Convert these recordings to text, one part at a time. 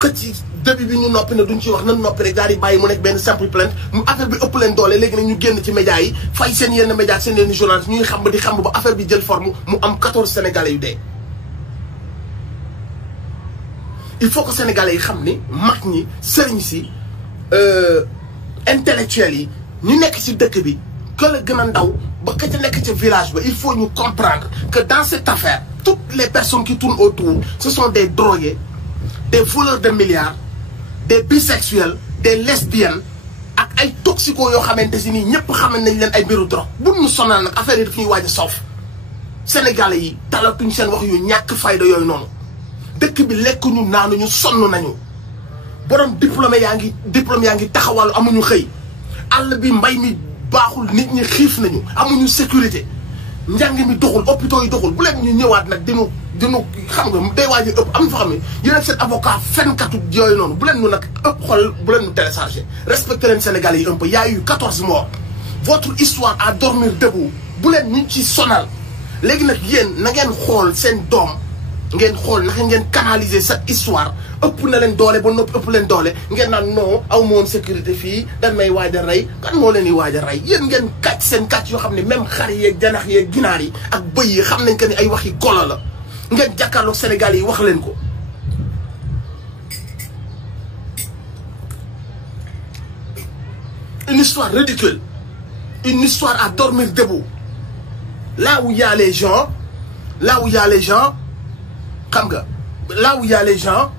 que ci début bi ñu noppi na duñ ci wax nan noppi rek daal di bàyyi mu nekk benn simple plainte mu affaire bi ëpp leen doole léegi nag ñu génn ci médias yi fay seen yenn médias seen yenn journalistes ñuy xam ba di xam ba affaire bi jël forme mu am 14 sénégalais yu dee. il faut que sénégalais yi xam ni mag ñi sëriñ si intellectuels yi ñu nekk ci dëkk bi que la gën a ndaw ba ka ca nekk ca village ba il faut ñu comprendre que dans cette affaire toutes les personnes qui tournent autour ce sont des drogués, des voleurs de milliards, des bisexuels, des lesbiennes ak ay toxicos yoo xamante si nii ñëpp xamal nañ leen ay mbiru drogue bu ñu sonal nag affaire yi daf ñuy waaj a soof sénégalais yi talatuñ seen wax yu ñàkk fayda yooyu noonu dëkk bi lekkuñu naanuñu sonn nañu borom diplôme yaa ngi taxawal amuñu xëy àll bi mbay mi baaxul nit ñi xiif nañu amuñu sécurité njàng mi doxul hôpitaux yi doxul bu leen ñu ñëwaat nag dinu xam nga day waaj a ëpp am na fa xam ne yéen seen avocat fenkatu yooyu noonu bu leen ñu nag ëpp xool bu leen ñu téléchargé respecté leen Sénégalais yi un peu y a eu 14 morts votre histoire à dormir debout bu leen ñu ci sonal léegi nag yéen na ngeen xool seen doom ngeen xool naka ngeen canaliser cette histoire ëpp na leen doole ba noppi ëpp leen doole ngeen naan non aw ma woon sécurité fii dañ may waaj a rey kan moo leen di waaj a rey yéen ngeen kàcc seen kàcc yoo xam ne même xar yeeg janax yeeg ginaar yi ak bëy yi xam nañ que ni ay waxi golo la ngeen jàkkaarloog Sénégal yi wax leen ko. Une histoire ridicule, une histoire à dormir debout. Là où il y a les gens, là où il y a les gens. Là où il y a les gens,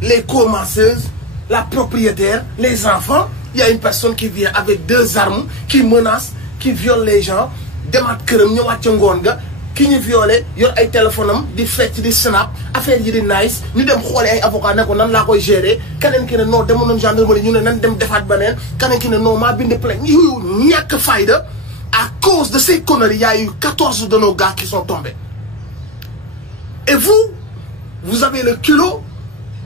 les commenceuses, la propriétaire, les enfants, il y a une personne qui vient avec 2 armes, qui menace, qui viole les gens, demat kërëm ñëwaat ca ngoon nga ki ñu violé yor ay téléphone am di fecc di snap affaire yi di nice ñu dem xoole ay avocat ne ko nan laa koy gérer keneen ki ne non demoon nañ gendarmerie ñu ne nan dem defaat beneen keneen ki ne non maa bind plainte yu ñàkk fayda. À cause de ces conneries, il y a eu 14 de nos gars qui sont tombés. Et vous avez le culot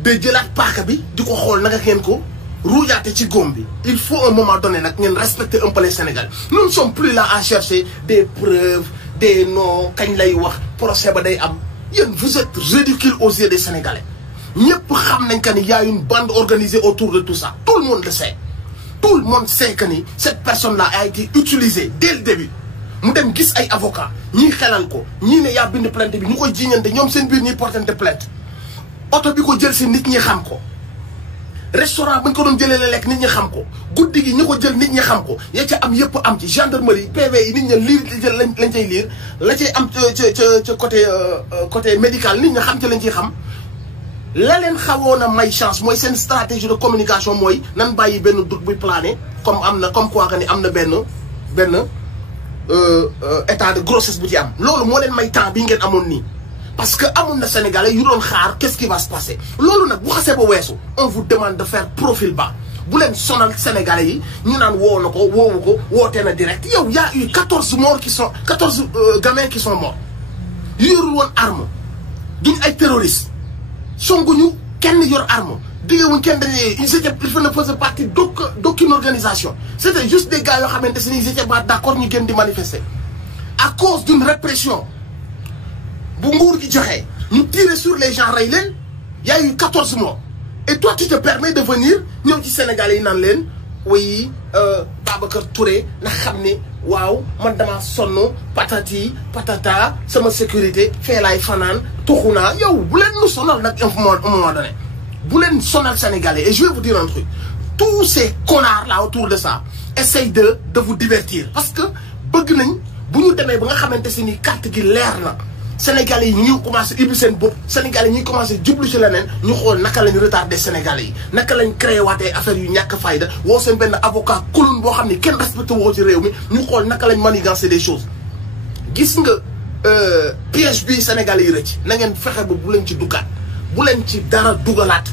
de jëlaat paaka bi di ko xool naka ngeen ko ruujaate ci góom bi. Il faut un moment donné nag ngeen respecter un peu les Sénégalais. Nous ne sommes plus là à chercher des preuves des noms kañ lay wax procès ba day am yéen vous êtes ridicule aux yeux des Sénégalais. ñëpp xam nañ que ni y a une bande organisée autour de tout ça. Tout le monde le sait. Tout le monde sait que ni cette personne-là a été utilisée dès le début. mu dem gis ay avocat ñii xelal ko ñii ne yaa bind plainte bi ñu koy jiiñante ñoom seen biir ñuy portante plainte oto bi ko jël si nit ñi xam ko restaurant ba ñu ko doon jëlee la lekk nit ñi xam ko guddi gi ñi ko jël nit ñi xam ko ya ca am yëpp am ci gendarmerie PV yi nit ñi liir jël lañ cay liir la cay am ca côté médical nit ñi xam ca lañ ciy xam la leen xawoon a may chance mooy seen stratégie de communication mooy nan bàyyi benn doute buy plané comme quoi que ni am na benn état de grossesse bu ci am loolu moo leen may temps bii ngeen amoon nii parce que amoon na Sénégalais yu doon xaar qu'est-ce qui va se passer loolu nag bu xasee ba weesu on vous demande de faire profil bas bu leen sonal Sénégalais yi ñu naan woo na ko woowu ko wootee na direct yow y a eu 14 morts qui sont 14 gamins qui sont morts yu yorul woon arme duñ ay terroristes songuñu kenn yor arme diggéewuñ kenn dañuy ils ne faisaient partie d'aucune organisation c'était juste des gars yoo xamante ne ils étaient pas d'accord ñu gën di manifester à cause d'une répression bu nguur gi joxe ñu tirer sur les gens rey leen y a eu 14 morts et toi tu te permets de venir ñëw ci Sénégalais yi naan leen oui Babacar Touré na xam ne waaw man dama sonn patati patata sama sécurité fee laay fanaan tuxu naa yow bu leen nu sonal nag un moment donné bu leen sonal Sénégalais et je vais vous dire un truc tous ces connards là autour de ça essayent de vous divertir parce que bëgg nañ bu ñu demee ba nga xamante si ni carte gi leer na Sénégalais yi ñu commencé ibbi seen bopp Sénégalais yi ñuy commencé jublu ci leneen ñu xool naka lañ retardé Sénégalais yi naka lañ créé waatee affaire yu ñàkk fayda woo seen benn avocat kulun boo xam ne kenn respecté woo ci réew mi ñu xool naka lañ manigancer des choses gis nga piège bi Sénégalais yi rëcc na ngeen fexe ba bu leen ci duggaat bu leen ci dara dugalaat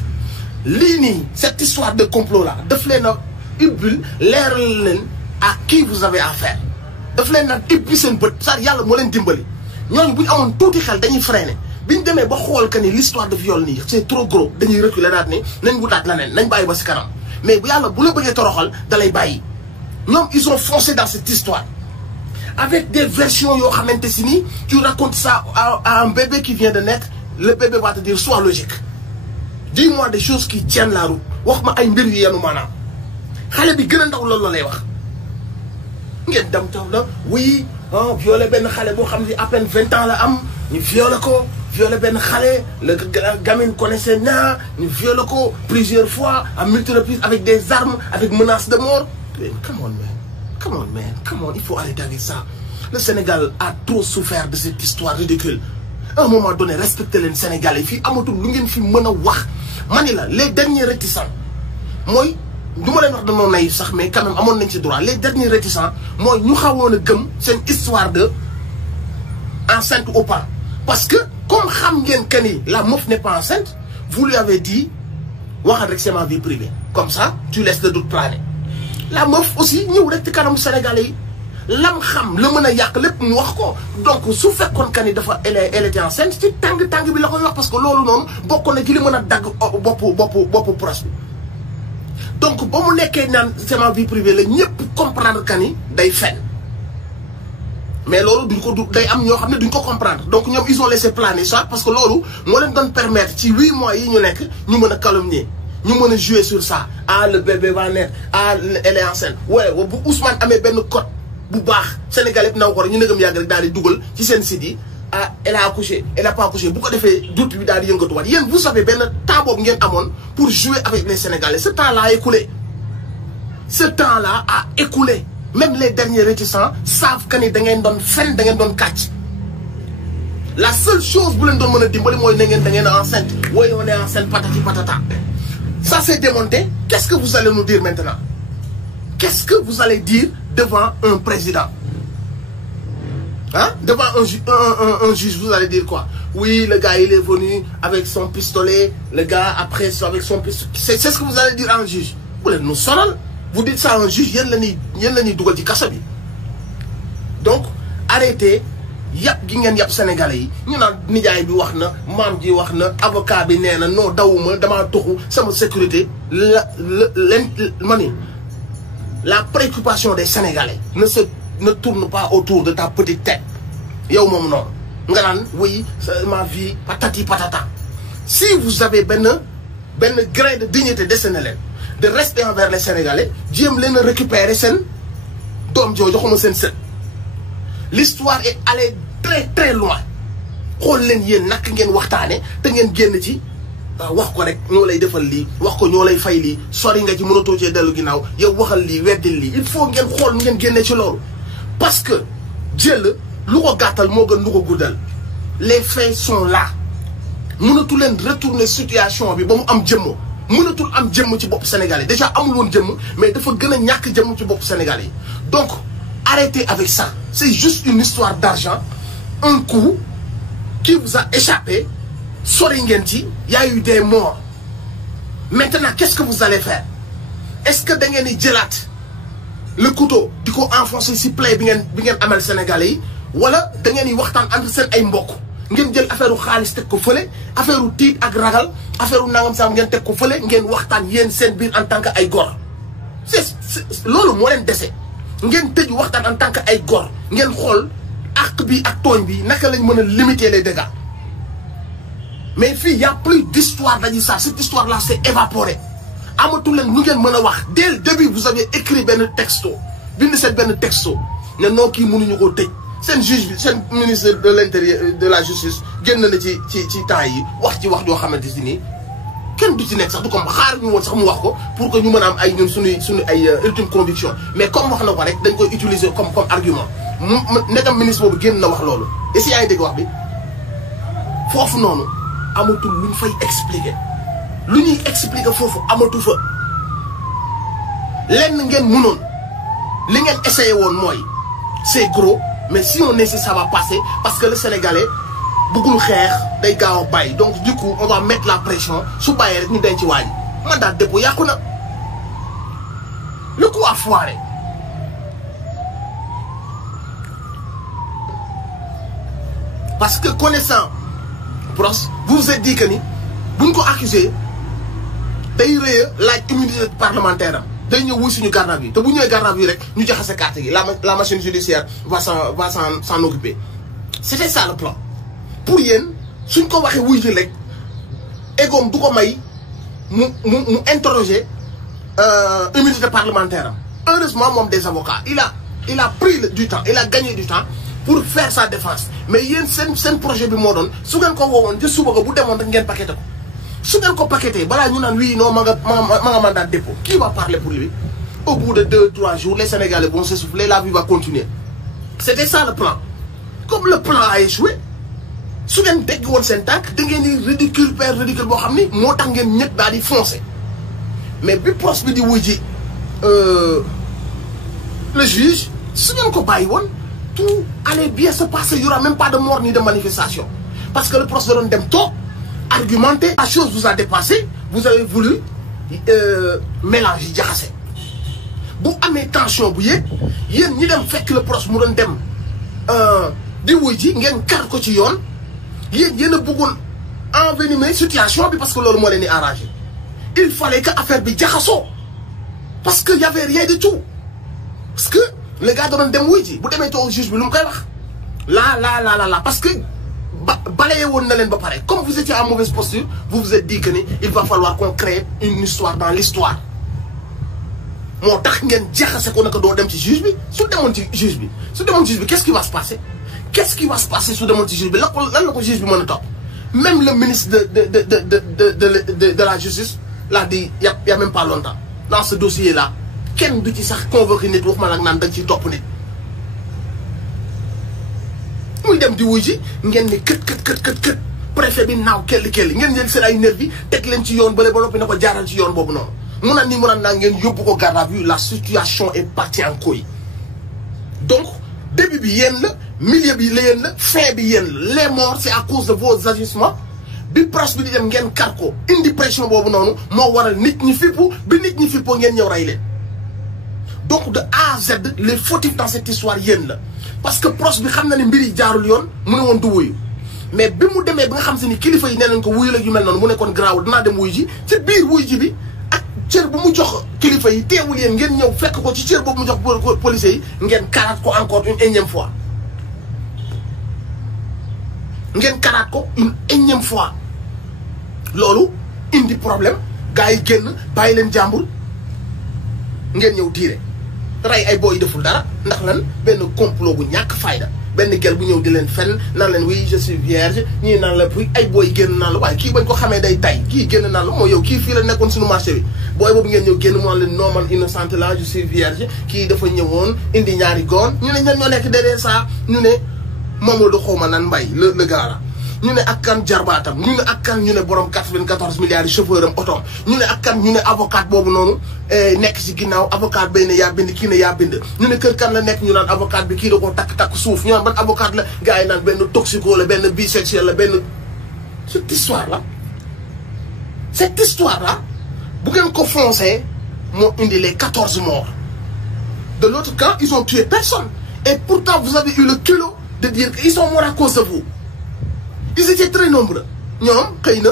lii nii cette histoire de complot là daf leen a ubbil leeral leen à qui vous avez affaire daf leen a ubbi seen bët saa yàlla moo leen dimbali ñooñu bu ñu amoon tuuti xel dañuy freiné bi ñu demee ba xool que ni l'histoire de viol nii c'est trop gros dañuy reculer daat ni nañ wutaat leneen nañ bàyyi ba si kanam mais bu yàlla bu la bëggee toroxal dalay bàyyi ñoom ils ont foncé dans cette histoire avec des versions yoo xamante si ni tu racontes ça à un bébé qui vient de naître le bébé va te dire sois logique dis-moi des choses qui tiennent la route wax ma ay mbir yu yenu maanaam xale bi gën a ndaw loolu la lay wax ngeen dem taw la oui violé benn xale boo xam ne à peine 20 ans la am ñu violé ko violé benn xale le gamine connaissait naa ñu violé ko plusieurs fois à multiples reprises avec des armes avec menace de mort. Come on man il faut arrêter avec ça. Le Sénégal a trop souffert de cette histoire ridicule. À un moment donné respectez leen Sénégalais fii amatul lu ngeen fi mën a wax ma ni la les derniers réticents mooy du ma leen wax dañoo naïf sax mais quand même amoon nañ ci droit les derniers réticents mooy ñu xawoon a gëm seen histoire de enceinte ou pas parce que comme xam ngeen que ni la meuf n'est pas enceinte vous lui avez dit waxal rek c'est ma vie privée comme ça tu laisses le doute planer. La meuf aussi ñëw rek ci kanamu Sénégalais yi lam xam la mën a yàq lépp mu wax ko donc su fekkoon que ni dafa elle était enceinte ci tàng bi la koy wax parce que loolu noonu bokk na ci li mën a dagg boppu proche bi donc ba mu nekkee naan c'est ma vie privée la ñëpp comprendre que ni day fen mais loolu duñ ko day am ñoo xam ne duñ ko comprendre donc ñoom ils ont laissé planer ça parce que loolu moo leen doon permettre ci 8 mois yi ñu nekk ñu mën a calomnier ñu mën a jouer sur ça le bébé va naître elle est enceinte waaye bu Ousmane amee benn code bu baax Sénégal yëpp naw ko rek ñu nëgëm yàgg rek daal di dugal ci seen site yi elle a accouché elle a pas accouché bu ko defee doute bi daal di yëngatuwaat yéen vous savez benn temps boobu ngeen amoon pour jouer avec les Sénégalais ce temps là a écoulé même les derniers réticents savent que ni da ngeen doon fen da ngeen doon kàcc la seule chose bu leen doon mën a dimbali mooy da ngeen enceinte wooy on est enceinte patati patata ça c'est démonté qu'est-ce que vous allez nous dire maintenant qu'est-ce que vous allez dire devant un président devant un juge vous allez dire quoi oui le gars il est venu avec son pistolet le gars après avec son pistolet c'est ce que vous allez dire à un juge bu leen nous sonal vous dites ça à un juge yéen la ñuy dugal ci kaso bi donc arrêtez yàpp gi ngeen yàpp sénégalais yi ñu naan nijaay bi wax na maam ji wax na avocat bi nee na non dawuma damaa toxu sama sécurité la préoccupation des Sénégalais ne tourne pas autour de ta petite tête yow moom noonu nga naan oui ma vie patati patata si vous avez benn grain de dignité dese na leen de respect envers les Sénégalais jéem leen a récupérer seen doom joo joxuma seen sët l'histoire est allée très très loin xool leen yéen nak ngeen waxtaane te ngeen génn ci wax ko rek ñoo lay defal lii wax ko ñoo lay fay lii sori nga ci mënatoo cee dellu ginnaaw yow waxal lii weddil lii il faut ngeen xool ngeen génne ci loolu parce que jël lu ko gàttal moo gën lu ko guddal les faits sont là mënatu leen retourner situation bi ba mu am jëmm mënatul am jëmm ci bopp Sénégalais déjà amul woon jëmm mais dafa gën a ñàkk jëmm ci bopp Sénégalais yi donc arrêtez avec ça c'est juste une histoire d'argent un coup qui vous a échappé sori ngeen ci y a eu des morts maintenant qu'est-ce que vous allez faire est-ce que da ngeen di jëlaat le couteau di ko enfoncer ci plaie bi ngeen amal Sénégalais yi wala da ngeen di waxtaan entre seen ay mbokk ngeen jël affaire u xaalis teg ko fële affaire u tiit ak ragal affaire u nangam sam ngeen teg ko fële ngeen waxtaan yéen seen biir en tant que ay góor c'est loolu moo leen dese ngeen tëj waxtaan en tant que ay góor ngeen xool àq bi ak tooñ bi naka lañ mën a limiter les dégâts mais fii y a plus d'histoire dañuy ça cette histoire là c'est évaporé amatul leen lu ngeen mën a wax dès le début vous avez écrit benn texto bind seen benn texto ne noo kii mënuñu koo tëj seen juge bi seen ministre de l'intérieur de la justice génn na ci temps yi wax ci wax joo xamante si nii kenn du ci nekk sax du ko xaar ñu woon sax mu wax ko pour que ñu mën a am ay ñun suñu ay ultime conviction mais comme wax na ko rek dañ koy utiliser comme argument ndegam ministre boobu génn na wax loolu et si yaa ngi dégg wax bi foofu noonu amatul luñ fay expliquer lu ñuy expliquer foofu amatu fa lenn ngeen mënoon li ngeen essayé woon mooy c'est gros mais si on essaie ça va passer parce que le Sénégalais bëggul xeex day gaaw a bàyyi donc du coup on va mettre la pression su bàyyee rek ñu denc waaji mandat de dépôt yàqu na le coup a foiré parce que connaissant Brosse vous vous êtes dit que ni buñ ko accusé day rëy laaj immunité parlementaire am day ñëw wuy suñu garde à vue te bu ñëwee garde à vue rek ñu jaxase carte gi la machine judiciaire va s'en occuper c'était ça le plan pour yéen suñ ko waxee wuy ji rek égoom du ko may mu interroger immunité parlementaire am. Heureusement moom des avocats il a pris du temps il a gagné du temps pour faire sa défense mais yéen seen projet bi moo doon su ngeen ko woowoon te suba ko bu demoon rek ngeen paqueté ko su ngeen ko paqueté balaa ñu naan oui non ma nga mandat de dépôt qui va parler pour lui au bout de 2-3 jours les Sénégalais vont s'essouffler la vie va continuer. C'était ça le plan comme le plan a échoué su ngeen dégg woon seen tànk da ngeen di ridicule père ridicule boo xam ni moo tax ngeen ñëpp daal di foncé mais bi procès bi di wuy ji le juge su ngeen ko bàyyi woon tout allait bien se passer il y aura même pas de mort ni de manifestation parce que le procès doon dem toog argumenter la chose vous a dépassé vous avez voulu mélanger jaxase bu amee tension bu yéeg yéen ñi dem fekk le procès mu doon dem di wuy ji ngeen kar ko ci yoon yéen a bëggoon envenimer situation bi parce que loolu moo leen di arrangé il fallait que affaire bi jaxasoo parce que y avait rien du tout parce que le gars doon dem wuy ji bu demee toog juge bi lu mu koy wax là parce que balayé woon na leen ba pare comme vous étiez en mauvaise posture vous vous êtes dit que ni il va falloir qu'on crée une histoire dans l'histoire moo tax ngeen jaxase ko naka doo dem ci juge bi su demoon ci juge bi qu'est-ce qui va se passer su demoon ci juge bi lan la ko juge bi mën a topp même le ministre de la justice l'a dit y a même pas longtemps dans ce dossier là kenn du ci sax convoqué nit wax ma nag naan dañ ciy topp nit muy dem di wuy ji ngeen ne kët préfet bi naaw kelli ngeen jël seen ay nervi teg leen ci yoon bële ba noppi na ko jaaral ci yoon boobu noonu mu naan naa ngeen yóbbu ko garde à vue la situation est partie en couille donc début bi yéen la milieu bi yéen la fin bi yéen la les morts c'est à cause de vos agissements bi procès bi di dem ngeen kar ko indi pression boobu noonu moo waral nit ñi fippu bi nit ñi fippoo ngeen ñëw rey leen donc de A à Z les fautifs dans cette histoire yéen la parce que procès bi xam na ne mbir yi jaarul yoon mu ne woon du wuyu mais bi mu demee ba nga xam se ni kilifa yi nee nañ ko wuyu la yu mel noonu mu nekkoon garaawul dinaa dem wuyu ji ci biir wuyu ji bi ak cër bu mu jox kilifa yi teewul yéen ngeen ñëw fekk ko ci cër boobu mu jox policiers yi ngeen karaat ko encore une énième fois loolu indi problème gars yi génn bàyyi leen jàmbur ngeen ñëw tiire rey ay booy deful dara ndax lan benn complot bu ñàkk fayda benn gel bu ñëw di leen fenn naan leen oui je suis vierge ñii naan la puis ay booy génn naan la waaye kii bañ ko xamee day tay kii génn naan la moo yow kii fii la nekkoon suñu marché bi booy boobu ngeen ñëw génn moo leen non man innocente la je suis vierge kii dafa ñëwoon indi ñaari goon ñu ne ñan ñoo nekk derrière ça ñu ne Mamadou xawma nan Mbaye le gars la ñu ne ak kan jarbaatam ñu ne ak kan ñu ne borom 94 milliards yi chauffeur am otom ñu ne ak kan ñu ne avocat boobu noonu nekk ci ginnaaw avocat bay ne yaa bind kii ne yaa bind ñu ne kër kan la nekk ñu naan avocat bi kii da koo takk suuf ñu naan ban avocat la gars yi naan benn toxico la benn bisexuel la benn cette histoire là bu ngeen ko foncé moo indi les 14 morts de l'autre camp ils ont tué personne et pourtant vous avez eu le culot de dire qu'ils sont morts à cause de vous ils étaient très nombreux ñoom xëy na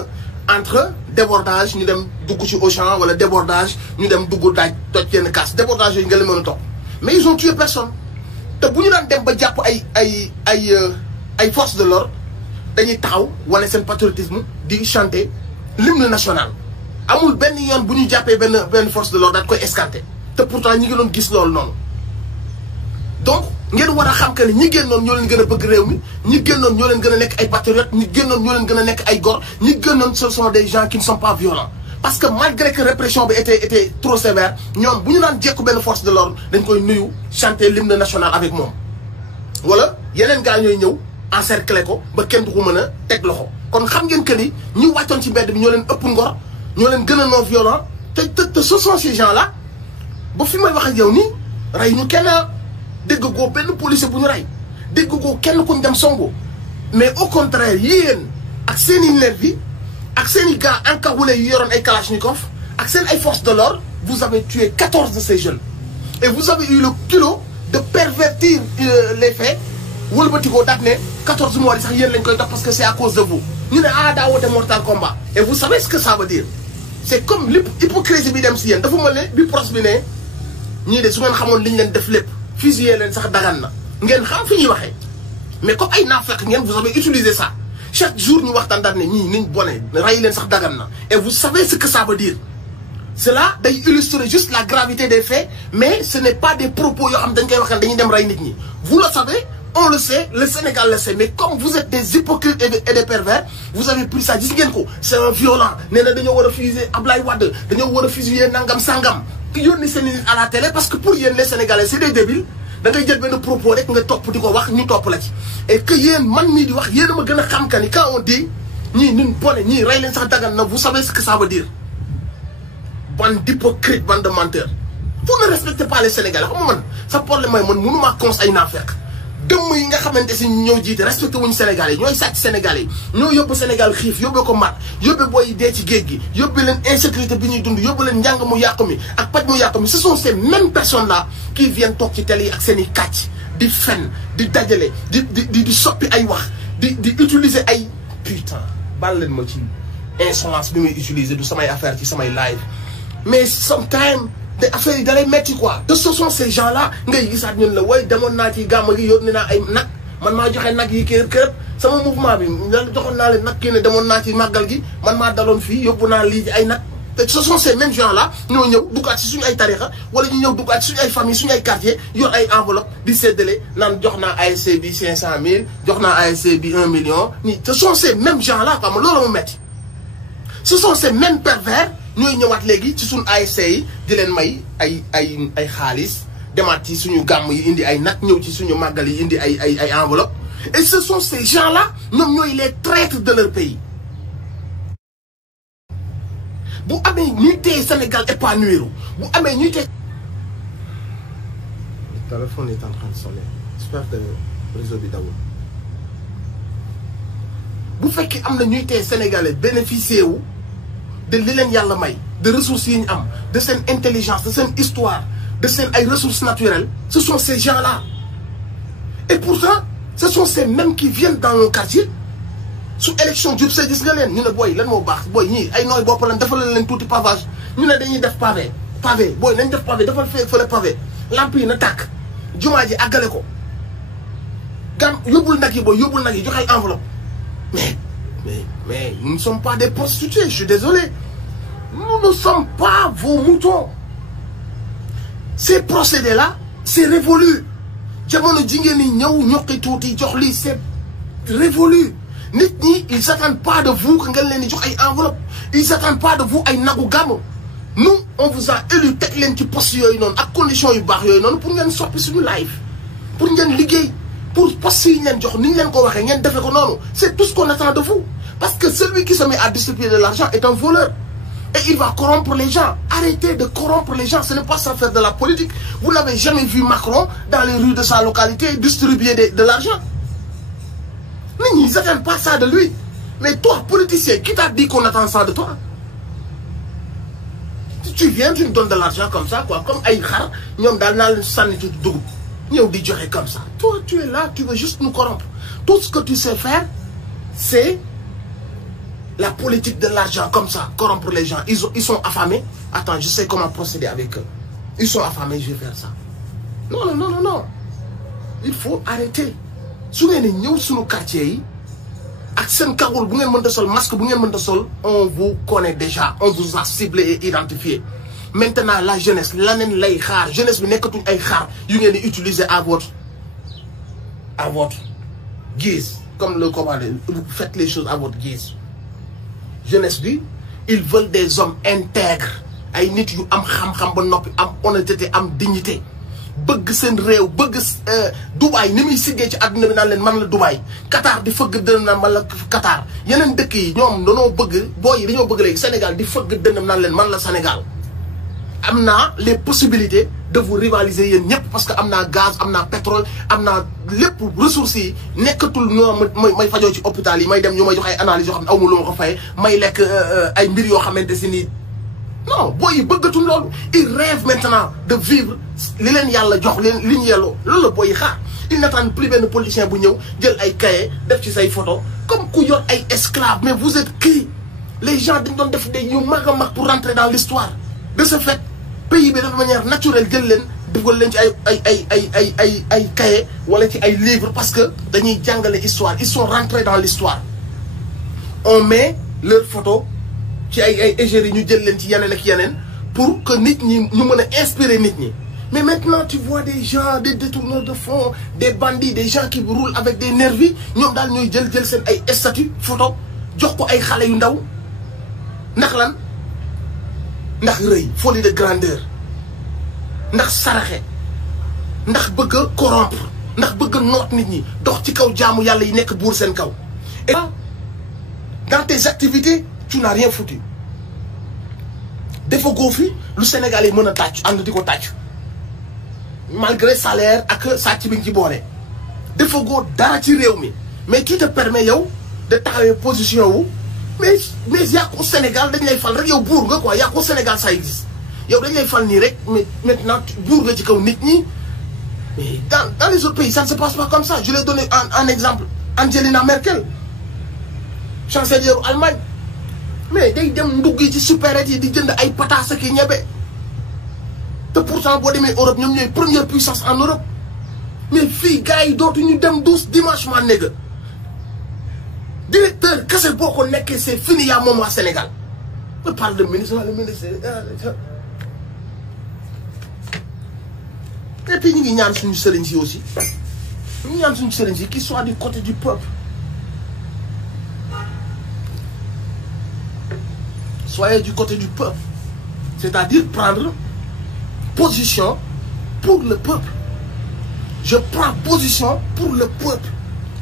entre débordage ñu dem dugg ci Auchan wala débordage ñu dem dugg daaj toj yenn casse débordage yooyu nga leen mën a topp mais ils ont tué personne te bu ñu daan dem ba jàpp ay forces de l'ordre dañuy taxaw wane seen patriotisme di chanter l'hymne national amul benn yoon bu ñu jàppee benn force de l'ordre daal koy escanter te pourtant ñi ngi doon gis loolu noonu donc ngeen war a xam que ne ñi génnoon ñoo leen gën a bëgg réew mi ñi génnoon ñoo leen gën a nekk ay patriotes ñi génnoon ñoo leen gën a nekk ay gor ñi génnoon ce sont des gens qui ne sont pas violents parce que malgré que répression bi était trop sévère ñoom bu ñu naan jekku benn force de l'ordre dañ koy nuyu chanter l'hymne national avec moom wala yeneen gars ñooy ñëw encercler ko ba kenn du ko mën a teg loxo kon xam ngeen que ni ñi wàccoon ci mbedd bi ñoo leen ëpp ngor ñoo leen gën a non violent te ce sont ces gens là ba fi may wax ak yow nii rey ñu kenn dégg goo benn policier bu ñu rey dégg goo kenn kuñ dem songo mais au contraire yéen ak seen i nervi ak seen i gars encagoulés yu yoroon ay kalachnikov ak seen ay forces de l'ordre vous avez tué 14 de ces jeunes et vous avez eu le culot de pervertir les faits wëlbati ko daat ne 14 mois yi sax yéen lañ koy topp parce que c'est à cause de vous ñu ne daa woote mortal combat et vous savez ce que ça veut dire c'est comme l'hypocrisie bi dem si yéen dafa mel ne bi procès bi ne ñii de su ngeen xamoon li ñu leen def lépp fusillé leen sax dagan na ngeen xam fi ñuy waxee mais comme ay naafeq ngeen vous avez utilisé ça chaque jour ñu waxtaan daal ne ñii niñ bone ray leen sax dagan na et vous savez ce que ça veut dire. Cela day illustrer juste la gravité des faits mais ce n'est pas des propos yoo xam dañ koy wax dañuy dem ray nit ñi. Vous le savez, on le sait, le Sénégal le sait, mais comme vous êtes des hypocrites et des pervers, vous avez pris ça. Gis ngeen ko c'est un violent nee na dañoo war a fusiller Ablaye Wade dañoo war a fusiller nangam sangam yónni seen nit à la télé parce que pour yéen les Sénégalais c'est des débiles da ngay jël benn propos rek nga topp di ko wax ñu topp la ci. Et que yéen man mii di wax yéen a ma gën a xam ka ni quand on dit ñii ñun bone ñii rey leen sax dagan na vous savez ce que ça veut dire. Bande d'hypocrites, bande de menteurs. Vous ne respectez pas les Sénégalais xam nga man sa problème mooy man mënumaa cons ay naafeq dëmm yi nga xamante si ñoo jiite respecté wuñu Sénégalais yi ñooy sàcc Sénégalais yi ñoo yóbbu Sénégal xiif yóbbee ko mat yóbbee booy dee ci géej gi yóbbee leen insécurité bi ñuy dund yóbbu leen njàng mu yàqu mi ak paj mu yàqu mi. Ce sont ces mêmes personnes là qui viennent toog ci télé yi ak seen i kàcc di fen di dajale di soppi ay wax di utiliser ay putain baal leen ma ci insolence bi muy utiliser du samay affaire ci samay live mais sometimes te affaire yi da lay metti quoi. te ce sont ces gens là ngay gisaat ñun la way demoon naa ci gàmm gi yóbbu naa ay nag man maa joxe nag yi kër sama mouvement bi joxoon naa leen nag kii ne demoon naa ci màggal gi man maa daloon fii yóbbu naa lii ay nag. te ce sont ces mêmes gens là ñoo ñëw duggaat si suñu ay tarixa wala ñu ñëw duggaat si suñu ay famille suñu ay quartier yor ay enveloppe di séddale naan jox naa ASC bi 500 000 jox naa ASC bi 1 million nii. ce sont ces mêmes gens là quoi ma loolu mu metti. ce sont ces mêmes pervers ñooy ñëwaat léegi ci suñu ASC yi di leen may ay xaalis demaat ci suñu gàmm yi indi ay nag ñëw ci suñu màggal yi indi ay enveloppe. Et ce sont ces gens là ñoom ñooy les traîtres de leur pays. bu amee ñuy téye Sénégal épanouir bu amee ñuy téye. Le téléphone est en train de sonner. J'espère que réseau bi dawul. bu fekkee am na ñuy téye Sénégalais bénéficier wu de li leen yàlla may de ressources yi ñu am de seen intelligence de seen histoire de seen ay ressources naturelles ce sont ces gens là. Et pourtant ce sont ces mêmes qui viennent dans nos quartiers. su élection jub see gis nga leen ñu ne booy lan moo baax booy ñii ay nooy bopp lan defal leen tuuti pavage ñu ne dañuy def pavé booy nañ def pavé defal fële pavé lamp yi na tàkk jumaa ji àggale ko gam yóbbul nag yi booy yóbbul nag yi joxe ay enveloppe mais nous ne sommes pas des prostituées je suis désolé nous ne sommes pas vos moutons. Ces procédés là c'est révolu jamono ji ngeen ni ñëw ñoqi tuuti jox lii c'est révolu. nit ñi ils s'attendent pas de vous que ngeen leen di jox ay enveloppe ils s'attendent pas de vous ay nagu gàmmu nous on vous a élu teg leen ci poste yooyu noonu ak conditions yu baax yooyu noonu pour ngeen soppi suñu life pour ngeen liggéey pour poste yi ñu leen jox ni ñu leen ko waxee ngeen defee ko noonu c'est tout ce qu'on attend de vous parce que celui qui se met à distribuer de l'argent est un voleur et il va corrompre les gens. Arrêtez de corrompre les gens, ce n'est pas ça faire de la politique. Vous n'avez jamais vu Macron dans les rues de sa localité distribuer de l'argent. Ils n'attendent pas ça de lui. Mais toi, politicien, qui t'a dit qu'on attend ça de toi? Tu viens, tu nous donnes de l'argent comme ça, quoi. Comme Aïkhar, nous avons comme ça. Toi, tu es là, tu veux juste nous corrompre. Tout ce que tu sais faire, c'est la politique de l'argent, comme ça, corrompre les gens. Ils sont affamés. Attends, je sais comment procéder avec eux. Ils sont affamés, je vais faire ça. Non. Il faut arrêter. Si vous avez un quartier, masque, on vous connaît déjà. On vous a ciblé et identifié. Maintenant, la jeunesse, jeunesse, vous utilisez à votre guise. Comme le commandant, vous faites les choses à votre guise. Jeunesse, ils veulent des hommes intègres. Ay nit yu am xam-xam ba noppi am honnêteté am dignité bëgg seen réew bëgg Dubaï ni muy siggee ci àdduna bi naan leen man la Dubaï Qatar di fëgg dënn naan man la Qatar yeneen dëkk yi ñoom dañoo bëgg booy yi dañoo bëgg léegi Sénégal di fëgg dënnam naan leen man la Sénégal am naa les possibilités de vous rivaliser yéen ñëpp parce que am naa gaz am naa pétrole am naa lépp ressources yi nekkatul ñoo may fajoo ci hôpital yi may dem ñu may jox ay analyses yoo xam ne aw ma lu ma ko fay may lekk ay mbir yoo xamante si nii non booy yi bëggatul loolu ils rêvent maintenant de vivre li leen yàlla jox leen li ñu yelloo loolu la booy yi xaar ils n'attendent plus benn politicien bu ñëw jël ay cahier def ci say photo comme ku yor ay esclaves mais vous êtes qui les gens dañ doon def des yu mag a mag pour rentrer dans l'histoire de ce fait pays bi de manière naturelle jël leen dugal leen ci ay cahier wala ci ay livres parce que dañuy jàngale histoire ils sont rentrés dans l'histoire on met leur photo ci ay égéries ñu jël leen ci yeneen ak yeneen pour que nit ñi ñu mën a inspirer nit ñi. Mais maintenant tu vois des gens, des détourneurs de fonds, des bandits, des gens qui roulent avec des nervis ñoom daal ñooy jël seen ay statut photo jox ko ay xale yu ndaw ndax lan ndax rëy, folie de grandeur, ndax saraxe, ndax bëgg a corrompre, ndax bëgg a noot nit ñi dox ci kaw jaamu yàlla yi nekk buur seen kaw. Et dans tes activités tu n'as rien foutu. dafa góo fi lu Sénégal yi mën a tàcc ànd di ko tàcc malgré salaire ak sàcc bi nga ci boole. dafa góo dara ci réew mi mais tu te permets yow de taxawee position wu mais yaa ko Sénégal dañ lay fal rek yow buur nga quoi yaa ko Sénégal ça existe yow dañ lay fal nii rek mais maintenant buur nga ci kaw nit ñi. mais dans les autres pays ça ne se passe pas comme ça. Je l'ai donné un exemple. Angela Merkel chancelière Allemagne mais day dem ndugg ci supérette yi di jënd ay pataas ak ñebe te pourtant boo demee Europe ñoom ñooy première puissance en Europe. mais fii gars yi dootuñu dem douze dimanche maa néega directeur kese boo ko nekkee c'est fini yaa moom waa Sénégal. on parle de ministre le ministre et puis ñu ngi ñaan suñu sëriñ si aussi ñu ngi ñaan suñu sëriñ si qui soit du côté du peuple. Soyez du côté du peuple, c'est-à-dire prendre position pour le peuple. Je prends position pour le peuple.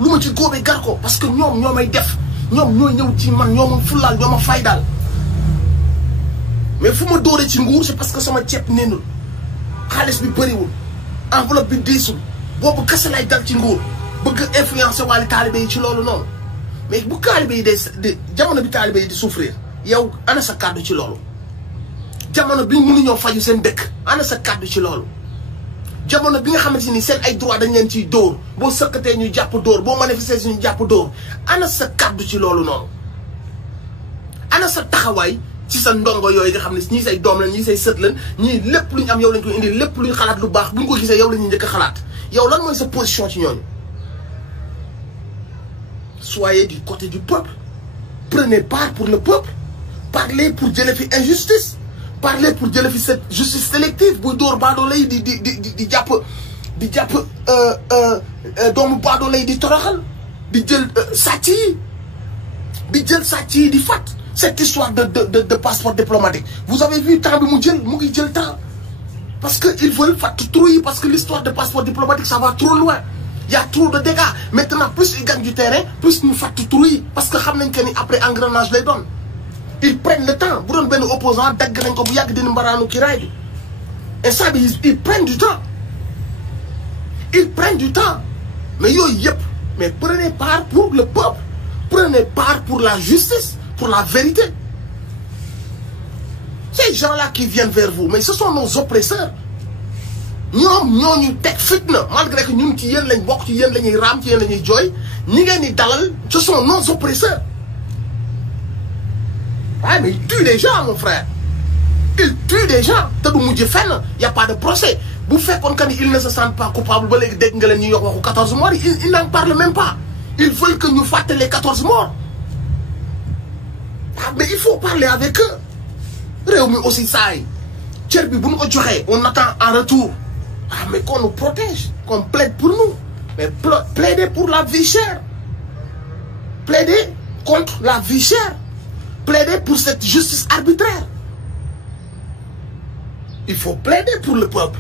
lu ma ci góobee gar ko parce que ñoom ñoo may def ñoom ñoo ñëw ci man ñoo ma fulaal ñoo ma faydaal mais fu ma dóoree ci nguur c'est parce que sama ceeb neenul xaalis bi bëriwul enveloppe bi diisul boobu kese lay dal ci nguur bëgg influencer waale taalibe yi ci loolu noonu mais bu taalibe yi de jamono bi taalibe yi di souffrir yow ana sa kàddu ci loolu. jamono bi mënuñoo faju seen dëkk ana sa kàddu ci loolu. jamono bi nga xamante ni seen ay droit dañ leen ciy dóor boo sëkkatee ñu jàpp dóor boo manifester ñu jàpp dóor ana sa kàddu ci loolu noonu. ana sa taxawaay ci sa ndongo yooyu nga xam ne ñii say doom lañ ñii say sët lañ ñii lépp lu ñu am yow lañ koy indi lépp lu ñu xalaat lu baax bu ñu ko gisee yow la ñuy njëkk a xalaat yow lan mooy sa position ci ñooñu. Soyez du côté du peuple. Prenez part pour le peuple. Parlez pour jële fi injustice. Parlez pour jële fi cette justice sélective buy dóor baadoolo yi di jàpp doomu baadoolo yi di toroxal di jël sàcc yi di jël sàcc yi di fat. Cette histoire de passeport diplomatique vous avez vu temps bi mu ngi jël temps parce que ils veulent fat trop yi parce que l'histoire de passeport diplomatique ça va trop loin. Il y a trop de dégâts. Maintenant plus ils gagnent du terrain plus ñu fat trop yi parce que xam nañ que ni après engrenage lay doon. Ils prennent le temps bu doon benn opposant dagg nañ ko bu yàgg dina mbaraanu kiraay bi et ça bi ils prennent du temps. Ils prennent du temps mais yooyu yëpp mais prenez part pour le peuple. Prenez part pour la justice, pour la vérité. Ces gens-là qui viennent vers vous mais ce sont nos oppresseurs. ñoom ñoo ñu teg fitna malgré que ñun ci yéen lañ bokk ci yéen la ñuy raam ci yéen la ñuy jooy ñi ngeen di dalal ce sont nos oppresseurs. Ah mais ils tuent des gens mon frère. Ils tuent des gens te du mujj fenn y a pas de procès bu fekkoon que ni ils ne se sentent pas coupables ba léegi dégg nga leen ñuy wax waxu 14 morts ils n'en parlent même pas. Ils veulent que ñu fàtte les 14 morts. Ah mais il faut parler avec eux. réew mi aussi saa yi cër bi bu ñu ko joxee on attend en retour. Ah mais qu'on nous protège, qu'on plaide pour nous. Mais plaider pour la vie chère. Plaider contre la vie chère. Plaider pour cette justice arbitraire. Il faut plaider pour le peuple.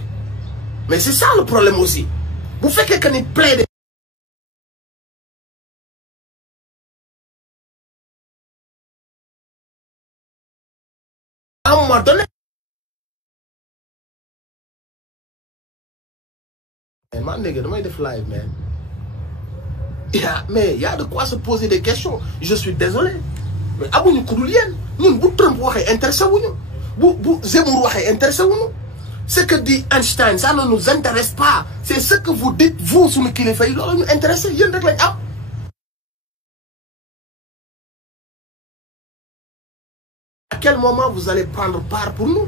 Mais c'est ça le problème aussi. Vous faites quelqu'un qui plaide. À un moment donné, man nigga damay def live man mais y a de quoi se poser des questions je suis désolé mais amuñu ku dul yéen ñun bu Trump waxee intéressé wuñu bu Zemmour waxee intéressé wuñu ce que dit Einstein ça ne nous intéresse pas c'est ce que vous dites vous suñu kilifa yi loolu ñu intéressé yéen rek lañ am. À quel moment vous allez prendre part pour nous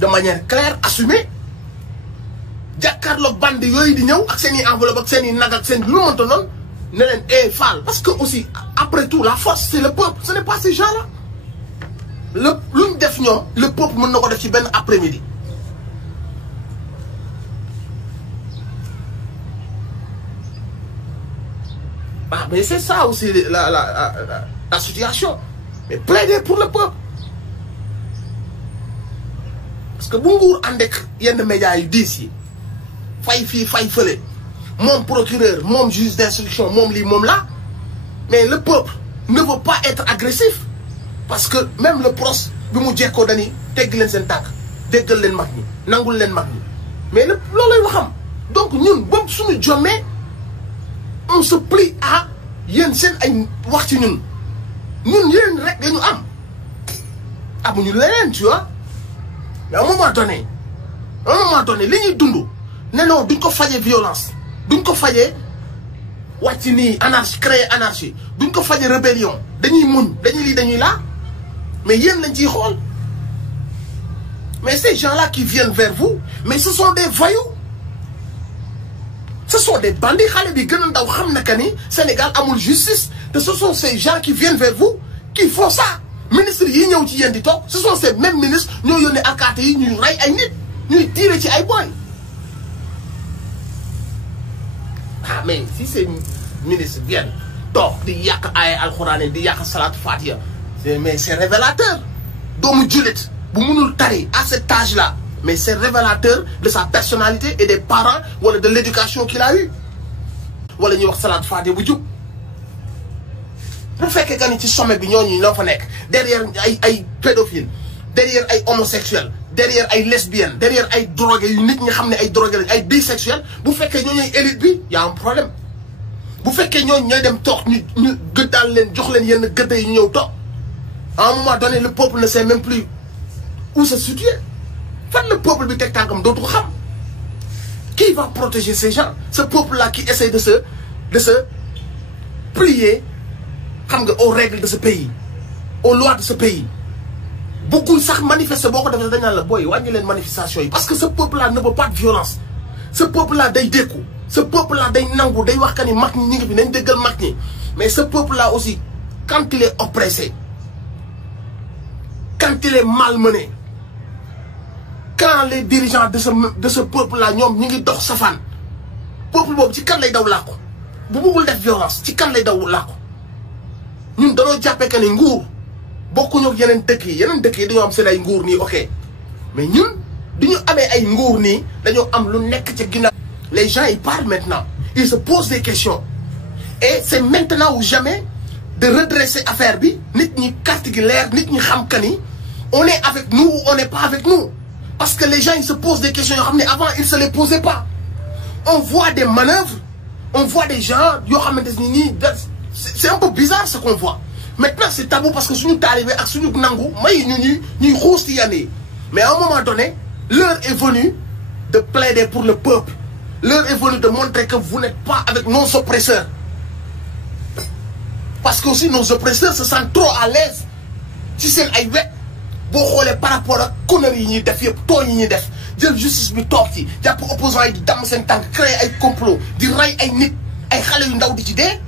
de manière claire assumée. jàkkaarloog bande yooyu di ñëw ak seen i enveloppe ak seen i nag ak seen lu mënta noonu ne leen Fall parce que aussi après tout la force c'est le peuple, ce n'est pas ces gens-là. Lu ñu def ñoom le peuple mën na ko def ci benn après-midi. Ah mais c'est ça aussi la situation. Mais plaider pour le peuple. Parce que bu nguur ànd ak yenn médias yu diis yi fay fii fay fële moom procureur moom juge d'instruction moom lii moom là, mais le peuple ne veut pas être agressif parce que même le pros bi mu jekkoo dañuy tegg leen seen tànk déggal leen mag ñi nangul leen mag ñi mais lépp loolay waxam. Donc ñun boobu suñu jommee on se plie à yéen seen ay wax ci ñun yéen rek la ñu am amuñu leneen tu vois. Mais à un moment donné li ñuy dund ne non duñ ko fajee violence duñ ko fajee wàcc nii anarchie créer anarchie duñ ko fajee rébellion dañuy mun dañuy lii dañuy laa mais yéen lañ ciy xool. Mais ces gens-là qui viennent vers vous mais ce sont des voyous, ce sont des bandits. Xale bi gën a ndaw xam na que ni Sénégal amul justice te ce sont ces gens qui viennent vers vous qui font ça. Ministres yi ñëw ci yéen di toog ce sont ces mêmes ministres ñoo yónnee alkaati yi ñuy rey ay nit ñuy tirer ci ay boy. Ah mais si ces ministres viennent toog di yàq ay alxuraan di yàq salaatu fatiha mais c'est révélateur. Doomu jullit bu mënul tari à cet âge-là mais c'est révélateur de sa personnalité et des parents wala de l'éducation qu'il a eu. Wala ñuy wax salaatu fatiha bu jub. Bu fekkee que ni ci sommet bi ñooñu ñoo fa nekk derrière ay pédophiles derrière ay homosexuels derrière ay lesbiennes derrière ay drogués yu nit ñi xam ne ay drogués lañ ay bisexuels bu fekkee ñooñu élite bi y a un problème. Bu fekkee ñooñu ñooy dem toog ñu gëddaal leen jox leen yenn gëdda yi ñu ñëw toog à un moment donné le peuple ne sait même plus où se situer fan le peuple bi teg tànkam dootu ko xam. Qui va protéger ces gens, ce peuple-là qui essaie de se plier aux règles de ce pays, aux lois de ce pays. Beaucoup de manifestants, beaucoup de gens manifestation parce que ce peuple-là ne veut pas de violence. Ce peuple-là day déco, ce peuple-là day nangu, day wax kani mag ñi ngi fi nañ déggal mag ñi. Mais ce peuple-là aussi, quand il est oppressé, quand il est malmené, quand les dirigeants de ce peuple-là ñoom ñi ngi dox safaan peuple boobu ci kan lay daw làqu bu bëggul def violence ci kan lay daw làqu ñun dañoo jàppee que ni nguur bokkuñu ak yeneen dëkk yi dañoo am seen ay nguur nii ok mais ñun duñu amee ay nguur nii dañoo am lu nekk ca ginnaaw. Les gens ils parlent maintenant ils se posent des questions et c'est maintenant ou jamais de redresser affaire bi nit ñi carte gi leer nit ñi xam que ni on est avec nous ou on n'est pas avec nous. Parce que les gens ils se posent des questions avant ils ne se les posaient pas. On voit des manœuvres, on voit des gens, c'est un peu bizarre ce qu'on voit. Maintenant c'est tabou parce que si nous arrivés à ce nangu, mais à un moment donné, l'heure est venue de plaider pour le peuple. L'heure est venue de montrer que vous n'êtes pas avec nos oppresseurs. Parce que aussi nos oppresseurs se sentent trop à l'aise. Si c'est un boo xoolee par rapport ak conneries yi ñuy def yëpp tooñ yi ñuy def jël justice bi toog ci jàpp opposants yi di damm seen tànk créer ay complot di rey ay nit ay xale yu ndaw di ci dee.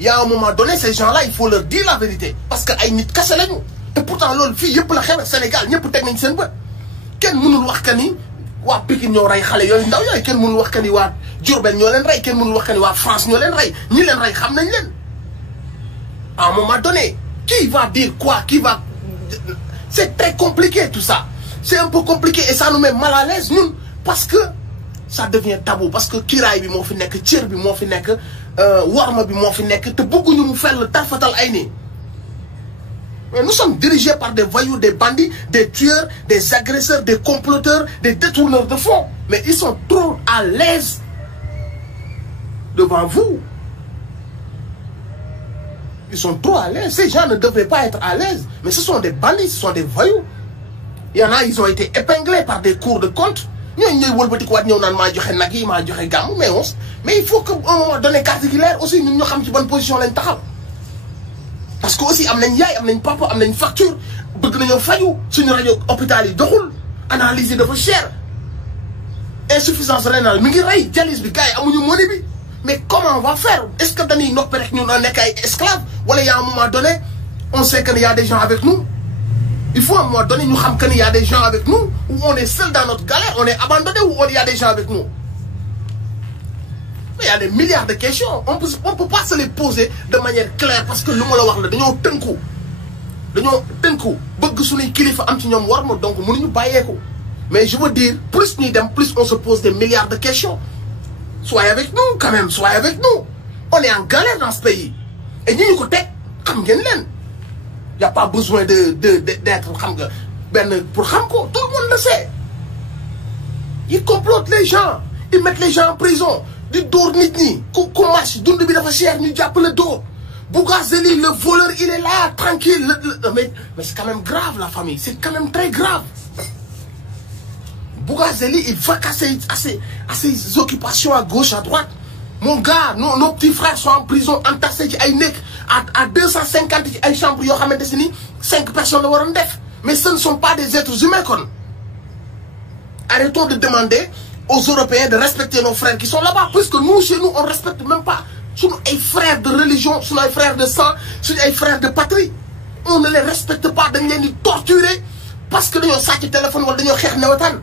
Y a un moment donné ces gens-là il faut leur dire la vérité parce que ay nit kase lañu te pourtant loolu fii yëpp la xew Sénégal ñëpp teg nañ seen bët kenn mënul wax que ni waa Pikine ñoo rey xale yooyu ndaw yooyu kenn mënul wax que ni waa Diourbel ñoo leen rey kenn mënul wax que ni waa France ñoo leen rey ñi leen rey xam nañ leen. À un moment donné qui va dire quoi qui va. C'est très compliqué tout ça. C'est un peu compliqué et ça nous met mal à l'aise nous parce que ça devient tabou parce que kiraay bi moo fi nekk cër bi moo fi nekk warma bi moo fi nekk te bëgguñu mu fel tarfatal ay nii. Mais nous sommes dirigés par des voyous, des bandits, des tueurs, des agresseurs, des comploteurs, des détourneurs de fonds. Mais ils sont trop à l'aise devant vous. Ils sont trop à l'aise. Ces gens ne devraient pas être à l'aise. Mais ce sont des bandits, ce sont des voyous. Il y en a, ils ont été épinglés par des cours de compte. Mais il faut qu'à un moment donné, carte claire aussi, nous avons une bonne position. Parce que aussi, nous avons une papa, nous avons une facture. Nous avons faillu. Si nous avons un hôpital, nous avons analysé de cher. Insuffisance rénale, nous avons dialyse, nous avons monnaie. mais comment on va faire? Est-ce que dañuy noppi rek ñun nekk ay esclaves wala y a un moment donné on sait qu'il y a des gens avec nous? Il faut à un moment donné nous xam qu'il y a des gens avec nous ou on est seul dans notre galère, on est abandonné ou il y a des gens avec nous. Il y a des milliards de questions. On peut pas se les poser de manière claire parce que lu ma la wax la dañoo tënku bëgg suñuy kilifa am ci ñoom war ma donc mënuñu bàyyeeku. Mais je veux dire, plus nous dem, plus on se pose des milliards de questions. Soyez avec nous quand même, soyez avec nous. On est en galère dans ce pays. Et nous, nous comme il n'y a pas besoin d'être pour Hamko. Tout le monde le sait. Ils complotent les gens. Ils mettent les gens en prison. Du dos nitni. Koumash, Dundubi la cher, nous jappe le dos. Bougazeli, le voleur, il est là, tranquille. Mais c'est quand même grave, la famille. C'est quand même très grave. Bougazeli, il va casser à ses occupations à gauche, à droite. Mon gars, nos petits frères sont en prison, entassés à 250 chambres, 5 personnes le warren def. Mais ce ne sont pas des êtres humains. Arrêtons de demander aux Européens de respecter nos frères qui sont là-bas. Puisque nous, chez nous, on ne respecte même pas. Nous sommes des frères de religion, nous sommes des frères de sang, nous sommes des frères de patrie. On ne les respecte pas, de les torturer parce que nous avons un téléphone ou nous avons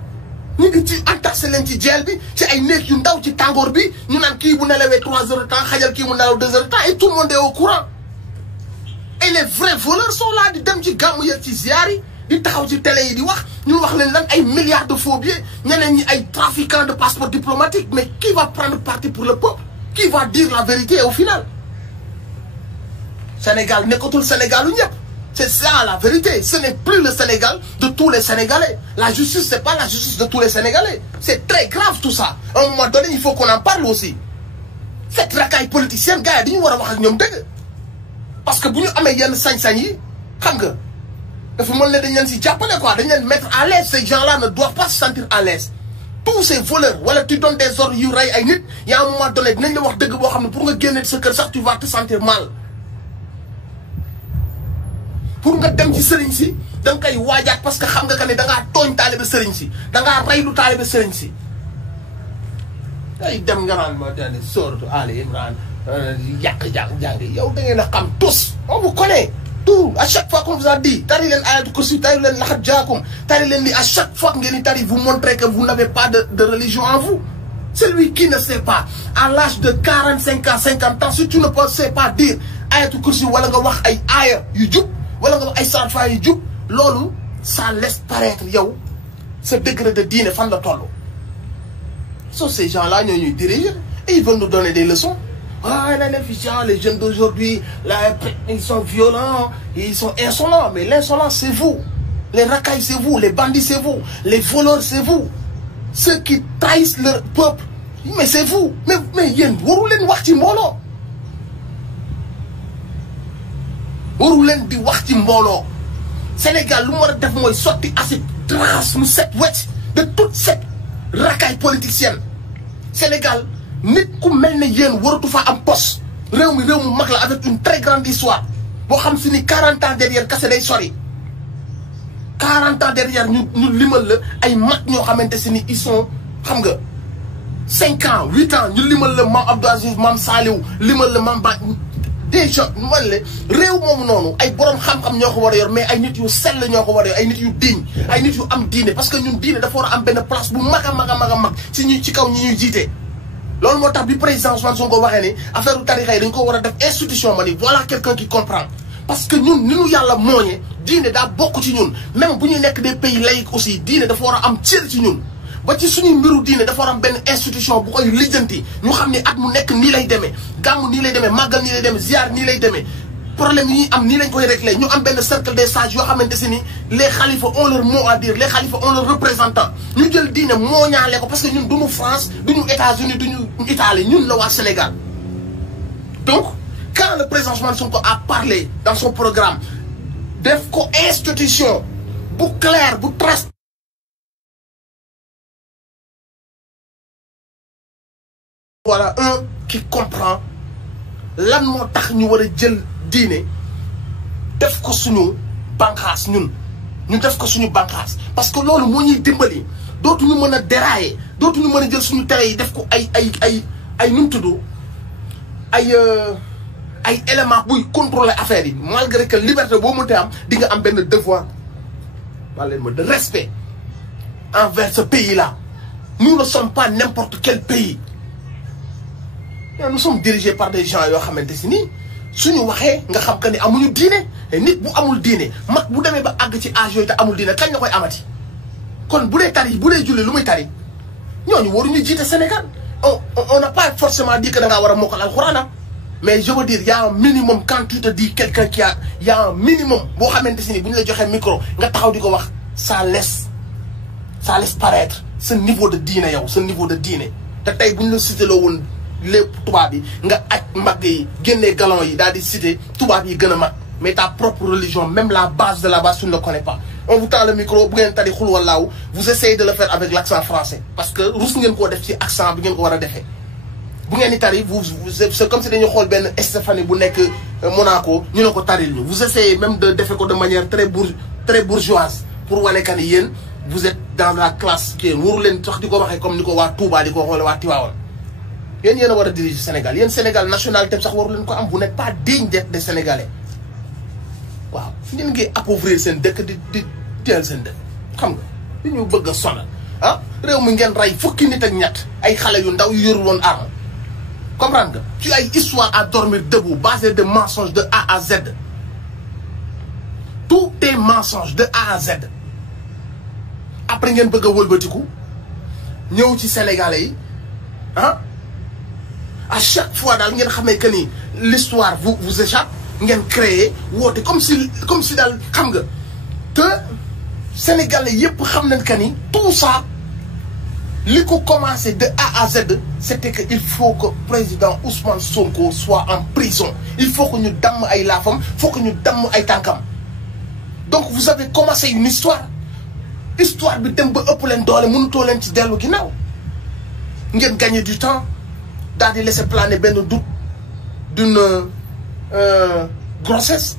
ñu ngi ci entassé leen ci jeel bi ci ay néeg yu ndaw ci tàngoor bi ñu naan kii bu nelawee 3 heures de temps xajal kii mu nelaw 2 heures de temps et tout le monde est au courant. Et les vrais voleurs sont là di dem ci gàmmu yeeg ci ziar yi di taxaw ci télé yi di wax ñu wax leen lan ay milliards de faux billets ñeneen ñi ay trafiquants de passeports diplomatiques. Mais qui va prendre parti pour le peuple? Qui va dire la vérité au final? Sénégal nekkatul Sénégal u ñëpp. C'est ça la vérité. Ce n'est plus le Sénégal de tous les Sénégalais. La justice, c'est pas la justice de tous les Sénégalais. C'est très grave tout ça. À un moment donné, il faut qu'on en parle aussi. Cette racaille politicienne, gars, il faut wax ak ñoom dëgg. Parce que bu ñu amee yenn sañ-sañ yi, xam nga, dafa mën ne dañ leen si jàppale quoi, dañ leen mettre à l'aise. Ces gens-là ne doivent pas se sentir à l'aise. Tous ces voleurs, voilà, tu donnes des ordres yu rey ay nit, y a un moment donné dinañ la wax dëgg boo xam ne pour nga génne sa kër sax tu vas te sentir mal. Pour nga dem ci sëriñ si da nga koy waajaat parce que xam nga que ne da ngaa tooñ taalibe sëriñ si da ngaa rey lu taalibe sëriñ si. ay dem nga naan ma daal di sooratu Ali Imran yàq jàng yow da ngeen a xam tous. On vous connaît tout à chaque fois qu'on vous a dit tari leen ayatul kursi tari leen laxat jaakum tari leen ni à chaque fois ngeen di tari vous montrez que vous n'avez pas de religion en vous. Celui qui ne sait pas à l'âge de 45 ans 50 ans si tu ne sais pas dire ayatul kursi wala nga wax ay aaya yu jub. Voilà, ça laisse paraître ce degré de diine fan la tollu. So ces gens-là nous dirigent et ils veulent nous donner des leçons. Ah, les jeunes d'aujourd'hui, ils sont violents, ils sont insolents. Mais l'insolent, c'est vous. Les racailles, c'est vous. Les bandits, c'est vous. Les voleurs, c'est vous. Ceux qui trahissent leur peuple, mais c'est vous. Mais yéen, waru leen wax ci mbooloo. waru leen di wax ci mbooloo. Sénégal lu mu war a def mooy sotti acide trace mu set wecc de toute cette racaille politicienne. Sénégal nit ku mel ne yéen waratu fa am poste. réew mi mag la avec une très grande histoire boo xam si ni 40 ans derrière kase day sori. 40 ans derrière ñu limal la ay mag ñoo xamante si ni ils sont xam nga 5 ans 8 ans ñu limal la Mame Abdou Aziz Mame Saliou limal la Mame Ba. Déjà man le réew moomu noonu ay borom xam-xam ñoo ko war a yor mais ay nit yu sell ñoo ko war a yor ay nit yu digne ay nit yu am diine parce que ñun diine dafa war a am benn place bu mag a mag ci ñuy ci kaw ñi ñuy jiite. loolu moo tax bi président Ousmane Sonko waxee ni affaire u tarixa yi dañ ko war a def institution ma ni voilà quelqu'un qui comprend parce que ñun ni ñu yàlla mooñee diine daa bokk ci ñun même bu ñuy nekk des pays laïcs aussi diine dafa war a am cër ci ñun. ba ci suñuy mbiru diine dafa war am benn institution bu koy lijjanti ñu xam ne at mu nekk nii lay demee gàmm nii lay demee màggal nii lay demee ziar nii lay demee problème yi ñuy am nii lañ koy réglé ñu am benn cercle des sages yoo xamante si ni les xalifa ont leur mot à dire les xalifa ont leur représentant ñu jël diine moo ñaale ko parce que ñun duñu France duñu États-Unis duñu Italie ñun la waa Sénégal. Donc quand le président Ousmane Sonko a parlé dans son programme def ko institution bu clair bu trace. Voilà un qui comprend lan moo tax ñu war a jël diine def ko suñu bànqaas ñun ñu def ko suñu bànqaas parce que loolu moo ñuy dimbali dootuñu mën a dérailler dootuñu mën a jël suñu tere yi def ko ay nu mu tudd ay éléments buy contrôler affaire yi malgré que liberté boo mënte am di nga am benn devoir de respect envers ce pays-là. Nous ne sommes pas n'importe quel pays. Nous sommes dirigés par des gens yoo xamante si nii suñu waxee nga xam que ni amuñu diine nit bu amul diine mag bu demee ba àgg ci âge yooyu te amul diine kañ la koy amati. kon bu dee tari bu dee julli lu muy tari ñooñu waruñu jiite Sénégal on n'a pas forcément dit que da ngaa war a mokkal alxuraan mais je veux dire y a un minimum quand tu te dis quelqu'un qui y a un minimum boo xamante si ni bu ñu la joxee micro nga taxaw di ko wax ça laisse paraître ce niveau de diine yow ce niveau de diine te tey bu ñu la cité loo woon lépp tubaab yi nga aj mbagg yi génnee galon yi daal di cité tubaab yi gën a mag mais ta propre religion même la base de la base tu ne le connais pas. On vous tend le micro bu ngeen tari xul wallaahu vous essayez de le faire avec l'accent français parce que rus ngeen koo def ci accent bi ngeen ko war a defee. bu ngeen di tari c'est comme si dañu xool benn Stéphanie bu nekk Monaco ñu ne ko taril ñu vous essayez même de defe ko de manière très bourgeoise pour wane que ni yéen vous êtes dans la classe qui waru leen sax di ko waxee comme ni ko waa Touba di ko xoole waa Tivaouane. yéen a war a diriger Sénégal yéen Sénégal nationalité sax waru leen ko am vous n'êtes pas digne d'être des Sénégalais waaw ngeen ngi appauvrir seen dëkk di teel seen dëkk xam nga li ñu bëgg a sonal réew mi ngeen rey fukki nit ak ñett ay xale yu ndaw yu yorul woon arme comprendre nga ci ay histoire à dormir debout basé de mensonges de A à Z tout est mensonge de A à Z après ngeen bëgg a wëlbatiku ñëw ci Sénégalais yi à chaque fois daal ngeen xamee que ni l'histoire vous échappe ngeen créer woote comme si daal xam nga te Sénégalais yëpp xam nañ que ni tout ça li ko commencé de A à Z c'était que il faut que président Ousmane Sonko soit en prison il faut que ñu damm ay laafam il faut que ñu damm ay tànkam donc vous avez commencé une histoire bi dem ba ëpp leen doole mënutoo leen ci dellu ginnaaw ngeen gagner du temps daal di laisser planer benn doute d'une grossesse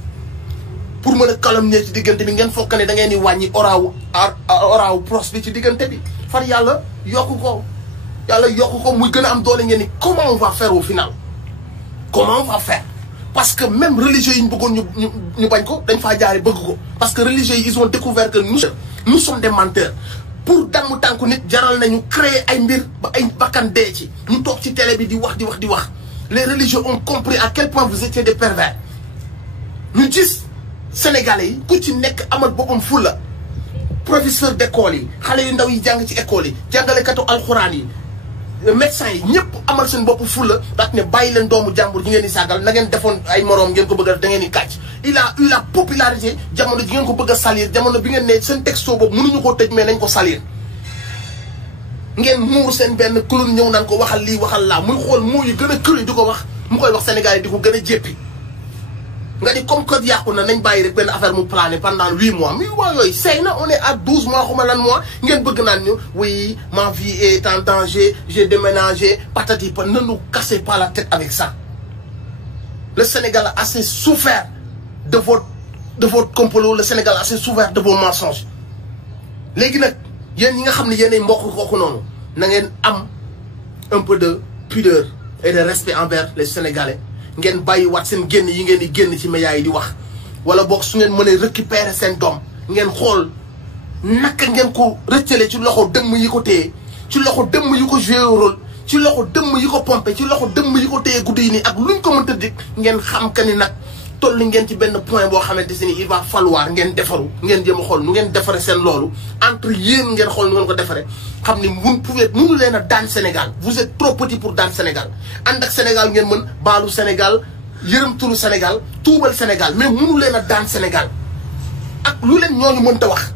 pour mën a calomnier ci diggante bi ngeen fokk ne da ngeen di wàññi oraawu pros bi ci diggante bi far yàlla yokku ko muy gën a am doole ngeen ni comment on va faire au final comment on va faire parce que même religieux yi ñu bëggoon ñu bañ ko dañ faa jaari bëgg ko parce que religieux yi ils ont découvert que nous sommes des menteurs pour damm tànku nit jaral nañu créer ay mbir ba ay bakkan dee ci ñu toog ci télé bi di wax les religieux ont compris à quel point vous étiez des pervers ñu gis Sénégalais yi ku ci nekk amal boppam fulla professeur d'école yi xale yu ndaw yi jàng ci école yi jàngalekatu alxuraan yi médecins yi ñëpp amal seen bopp fulla daat ne bàyyi leen doomu jàmbur ji ngeen di sàggal na ngeen defoon ay moroom ngeen ko bëgg a da ngeen di kàcc il a eu la popularité jamono ji ngeen ko bëgg a salir jamono bi ngeen ne seen texto boobu mënuñu koo tëj mais nañ ko salir ngeen muur seen benn clown ñëw naan ko waxal lii waxal laa muy xool moo yu gën a cru di ko wax mu koy wax Sénégal yi di ko gën a jéppi nga ni comme que yàqu na nañ bàyyi rek benn affaire mu plané pendant 8 mois 8 mois yooyu sey na on est à 12 mois xuma lan mois ngeen bëgg naan ñu oui ma vie est en danger j'ai déménagé patati pa ne nous cassez pas la tête avec ça le Sénégal a assez souffert de votre complot le Sénégal a assez souffert de vos mensonges léegi nag yéen ñi nga xam ne yéenay mbokk kooku noonu na ngeen am un peu de pudeur et de respect envers les Sénégalais ngeen bàyyi waat seen génn yi ngeen di génn ci médias yi di wax wala boog su ngeen mënee récupérer seen doom ngeen xool naka ngeen ko rëccale ci loxo dëmm yi ko téye ci loxo dëmm yi ko joué rôle ci loxo dëmm yi ko pompé ci loxo dëmm yi ko téye guddi yi nii ak luñ ko mënta dig ngeen xam que ni nag toll ngeen ci benn point boo xamante si ni il va falloir ngeen defaru ngeen jéem a xool nu ngeen defare seen loolu entre yéen ngeen xool nu ngeen ko defare xam ni mënu leen a daan Sénégal vous êtes trop petit pour daan Sénégal ànd ak Sénégal ngeen mën baalu Sénégal yërëmtulu Sénégal tuubal Sénégal mais mënu leen a daan Sénégal ak lu leen ñooñu mënta wax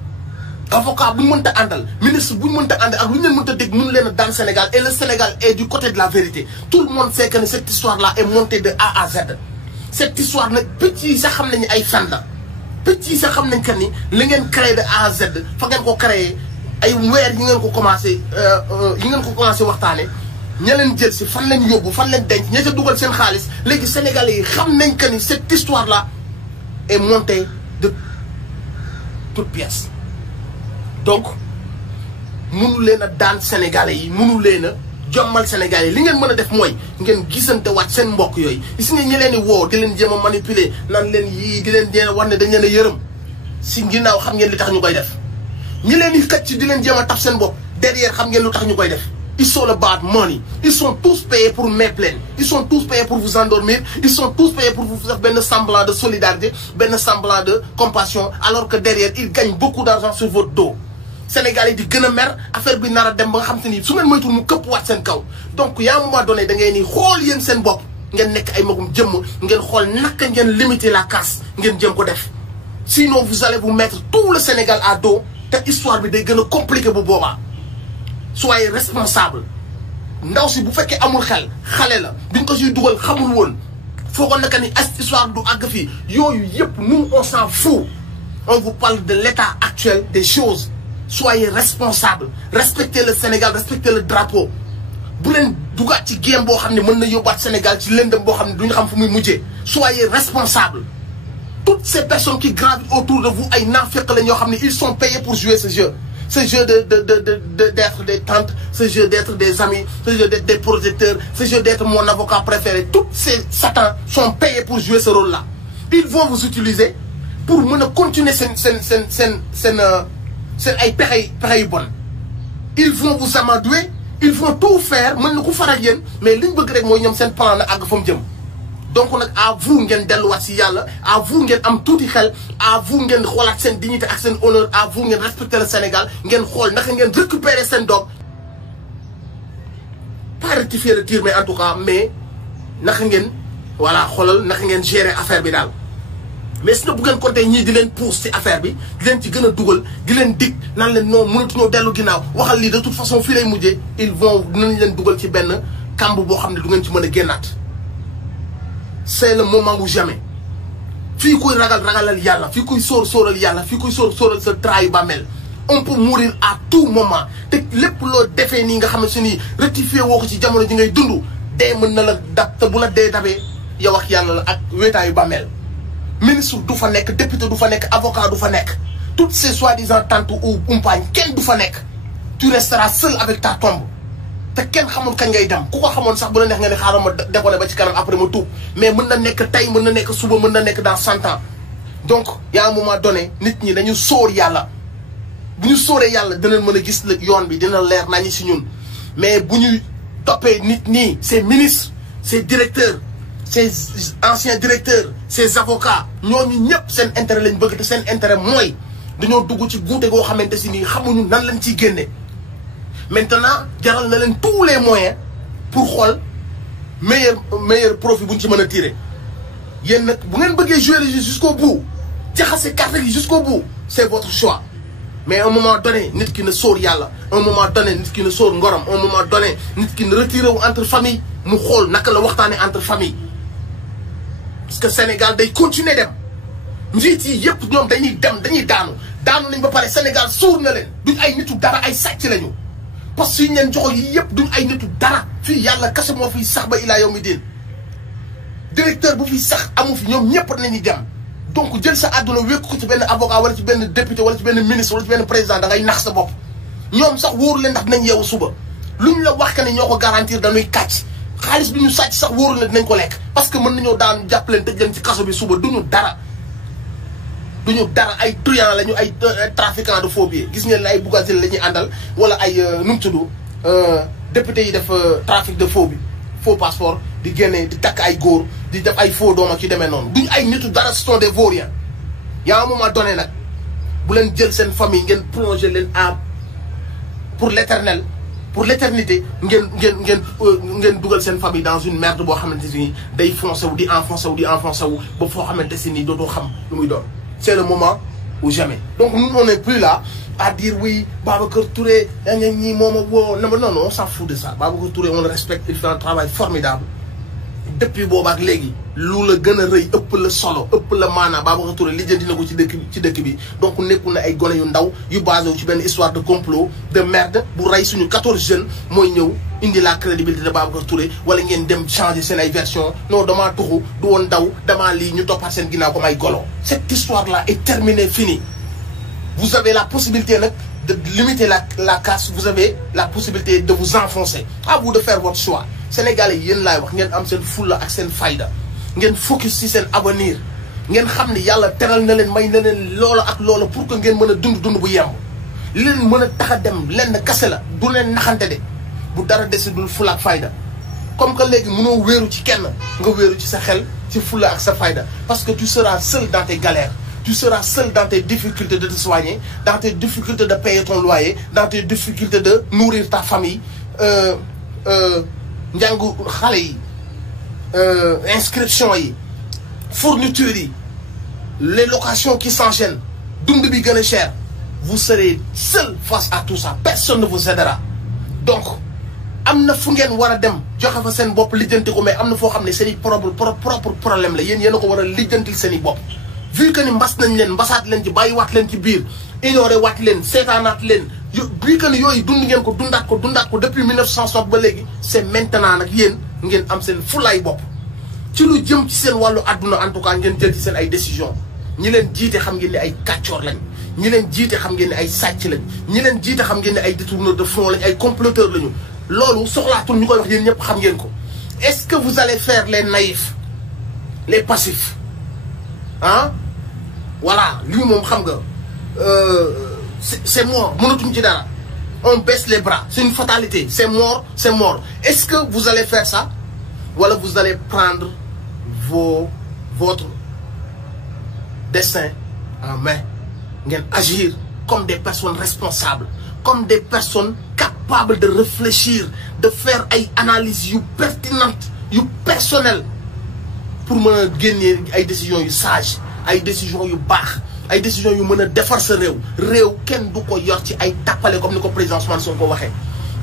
avocat bu ñu mënta àndal ministre bu ñu mënta àndal ak lu ñu leen mënta dégg mënu leen a daan Sénégal et le Sénégal est du côté de la vérité tout le monde sait que cette histoire là est montée de A à Z cette histoire nag picc yi sax xam nañu ay fen la picc yi sax xam nañ que ni li ngeen créé de A à Z fa ngeen ko créé ay weer yi ngeen ko commencé waxtaane ña leen jël si fan leen yóbbu fan leen denc ña ca dugal seen xaalis léegi sénégalais yi xam nañ que ni cette histoire là est montée de toutes pièces donc mënu leen a daan sénégalais yi mënu leen a jommal Sénégalais li ngeen mën a def mooy ngeen gisante waat seen mbokk yooyu gis nga ñi leen di woo di leen jéem a manipuler nan leen yii di leen jéem a wax ne dañ leen a yërëm si ginnaaw xam ngeen li tax ñu koy def ñi leen di xëcc di leen jéem a taf seen bopp derrière xam ngeen lu tax ñu koy def. Ils sont about money. Ils sont tous payés pour mes plaines. Ils sont tous payés pour vous endormir. Ils sont tous payés pour vous faire ben semblant de solidarité, ben semblant de compassion, alors que derrière, ils gagnent beaucoup d'argent sur votre dos. Sénégalais di gën a mer affaire bi nar a dem ba nga xam te ni su ngeen moytuwul mu këpp waat seen kaw donc y a un moment donné da ngay ni xool yéen seen bopp ngeen nekk ay magum jëmm ngeen xool naka ngeen limiter la casse ngeen jëm ko def. Sinon vous allez vous mettre tout le Sénégal à dos te histoire bi day gën a compliqué bu boobaa. Soyez responsable ndaw si bu fekkee amul xel xale la biñ ko siy dugal xamul woon foogoon naka ni histoire du àgg fii yooyu yëpp nous on s'en fout. On vous parle de l'état actuel des choses. Soyez responsable respectez le Sénégal respectez le drapeau bu leen dugaat ci game boo xam ne mën na yóbbaat Sénégal ci lëndëm boo xam ne duñu xam fu muy mujjee. Soyez responsable. Toutes ces personnes qui gravitent autour de vous ay naafeq la ñoo xam ne ils sont payés pour jouer ce jeu. Ce jeu d'être des tantes, ce jeu d'être des amis, ce jeu d'être des protecteurs, ce jeu d'être mon avocat préféré. Tous ces satans sont payés pour jouer ce rôle-là. Ils vont vous utiliser pour continuer ay pexe yu bon. Ils vont vous amadouer, ils vont tout faire, mën na ko faral yéen mais li ñu bëgg rek mooy ñoom seen plan na àgg fa mu jëm. Donc nag à vous ngeen delluwaat si yàlla à vous ngeen am tuuti xel à vous ngeen xoolaat seen dignité ak seen honneur à vous ngeen respecter le Sénégal ngeen xool naka ngeen récupérer seen doom pas rectifier le tir mais en tout cas mais naka ngeen voilà xoolal naka ngeen gérer affaire bi daal. mais si bu ngeen compter ñii di leen pousse ci affaire bi di leen ci gën a dugal di leen dig naan leen non mënatuñoo dellu ginnaaw waxal lii de toute façon fii lay mujjee ils vont dinañ leen dugal ci benn kamb boo xam ne du ngeen ci mën a génnaat. C'est le moment ou jamais fii kuy ragalal yàlla fii kuy sóoral yàlla fii kuy sóoral sa trayu bàmmeel on peut mourir à tout moment te lépp loo defee nii nga xam ne ni rectifié woo ko ci jamono ji ngay dund dee mën na la dab te bu la dee dabee yow ak yàlla la ak wéetaayu bàmmeel. Ministre du fa nekk député du fa nekk avocat du fa nekk toutes ces soi-disant tantes ou umpaañ kenn du fa nekk tu resteras seul avec ta tombe. te kenn xamul kañ ngay dem ku ko xamoon sax bu la neex nga ne xaaral ma décoller ba ci kanam après ma tuub mais mën na nekk tey mën na nekk suba mën na nekk dans 100 ans. Donc y a un moment donné nit ñi dañu sóor yàlla bu ñu sóoree yàlla dinañ mën a gis la yoon bi dina leer nañu si ñun mais bu ñu toppee nit ñi ces ministres ces directeurs ces anciens directeurs ces avocats ñooñu ñëpp seen intérêt lañ bëgg te seen intérêt mooy dañoo dugg ci guute goo xamante si nii xamuñu nan lañ ciy génne. Maintenant jaral na leen tous les moyens pour xool meilleur profit bu ñu ci mën a tirer yéen nag bu ngeen bëggee jouer le jeu jusqu'au bout jaxase carte gi jusqu'au bout c'est votre choix mais à un moment donné nit ki ne sóor yàlla un moment donné nit ki ne sóor ngorom un moment donné nit ki ne retiré wu entre famille mu xool naka la waxtaanee entre famille parce que Sénégal day continuer dem njiit yi yëpp ñoom dañuy dem dañuy daanu nañ ba pare Sénégal suur na leen duñ ay nitu dara ay sàcc lañu. parce que suñu leen joxo yi yëpp duñ ay nitu dara fii yàlla kese moo fiy sax ba ilaa yawmi diin directeur bu fiy sax amu fi ñoom ñëpp nañu dem donc jël sa àdduna wékku ko ci benn avocat wala ci benn député wala ci benn ministre wala ci benn président da ngay nax sa bopp ñoom sax wóoru leen ndax dinañ yeewu suba luñ la wax que ne ñoo ko garantir dañuy kàcc xaalis bi ñu sàcc sax wóoru leen dinañ ko lekk parce que mën nañoo daan jàpp leen tëj leen ci kaso bi suba duñu dara ay truand lañu ay trafiquant de faux billets gis ngeen la ay Bougazelli la ñuy àndal wala ay nu mu tudd député yi def trafic de faux bi faux passeport di génne di takk ay góor di def ay faux doom ak ci demee noonu duñ ay nitu dara ce sont des vauriens. Y a un moment donné nag bu leen jël seen famille ngeen plonger leen à pour l'éternel pour l'éternité ngeen dugal seen famille dans une merde boo xamante ni day foncé wu di enfoncé wu ba foo xamante si nii dootoo xam lu muy doon. C'est le moment ou jamais. Donc nous, on n'est plus là à dire oui, Babacar Touré, non, on s'en fout de ça. Babacar Touré, on le respecte, il fait un travail formidable. Depuis Bobak Légui, lu la gën a rëy ëpp la solo ëpp la maanaa Babacar Touré lijjanti na ko ci dëkk bi donc nekkul na ay gone yu ndaw yu basé wu ci benn histoire de complot de merde bu rey suñu 14 jeunes mooy ñëw indi la crédibilité de Babacar Touré wala ngeen dem changer seen ay version non damaa tuxu du woon ndaw damaa lii ñu toppaat seen ginnaaw comme ay golo. Cette histoire là est terminée, finie. Vous avez la possibilité nag de limiter la casse, vous avez la possibilité de vous enfoncer. À vous de faire votre choix. Sénégalais yéen laay wax ngeen am seen fulla ak seen fayda ngeen focus ci seen avenir ngeen xam ni yàlla teral na leen may na leen loola ak loola pour que ngeen mën a dund bu yemb li leen mën a tax a dem lenn kase la du leen naxante de bu dara desidul fulla ak fayda comme que léegi mënoo wéeru ci kenn nga wéeru ci sa xel ci fulla ak sa fayda parce que tu seras seul dans tes galères. Tu seras seul dans tes difficultés de te soigner, dans tes difficultés de payer ton loyer, dans tes difficultés de nourrir ta famille, njàngu xale yi, inscription yi, fourniture yi, les locations qui s'enchaînent, dund bi gën a cher. Vous serez seul face à tout ça. Personne ne vous aidera. Donc, am na fu ngeen war a dem joxe fa seen bopp lijjanti ko mais am na foo xam ne seen i propre problème la yéen yéen a ko war a lijjantil seen i bopp. Vu que ni mbas nañ leen mbasaat leen ci bàyyiwaat leen ci biir ignoré waat leen seetaanaat leen vu que ni yooyu dund ngeen ko dundaat ko depuis 1960 ba léegi c'est maintenant nag yéen ngeen am seen fulaay bopp ci lu jëm ci seen wàllu àdduna en tout cas ngeen jël ci seen ay décision ñi leen jiite xam ngeen ni ay kàccoor lañ ñi leen jiite xam ngeen ni ay sàcc lañ ñi leen jiite xam ngeen ni ay détourneurs de fonds lañ ay comploteurs lañu loolu soxlaatul ñu koy wax yéen ñëpp xam ngeen ko est-ce que vous allez faire les naïfs les passifs ah voilà lui moom xam nga c'est mort mënatuñ ci dara on baisse les bras c'est une fatalité c'est mort est-ce que vous allez faire ça wala vous allez prendre votre destin en main ngeen agir comme des personnes responsables comme des personnes capables de réfléchir de faire ay analyses yu pertinentes yu personnelles pour mën a génnee ay décisions yu sages ay décisions yu baax ay décisions yu mën a defar sa réew kenn du ko yor ci ay tappale comme ni ko président Ousmane Sonko waxee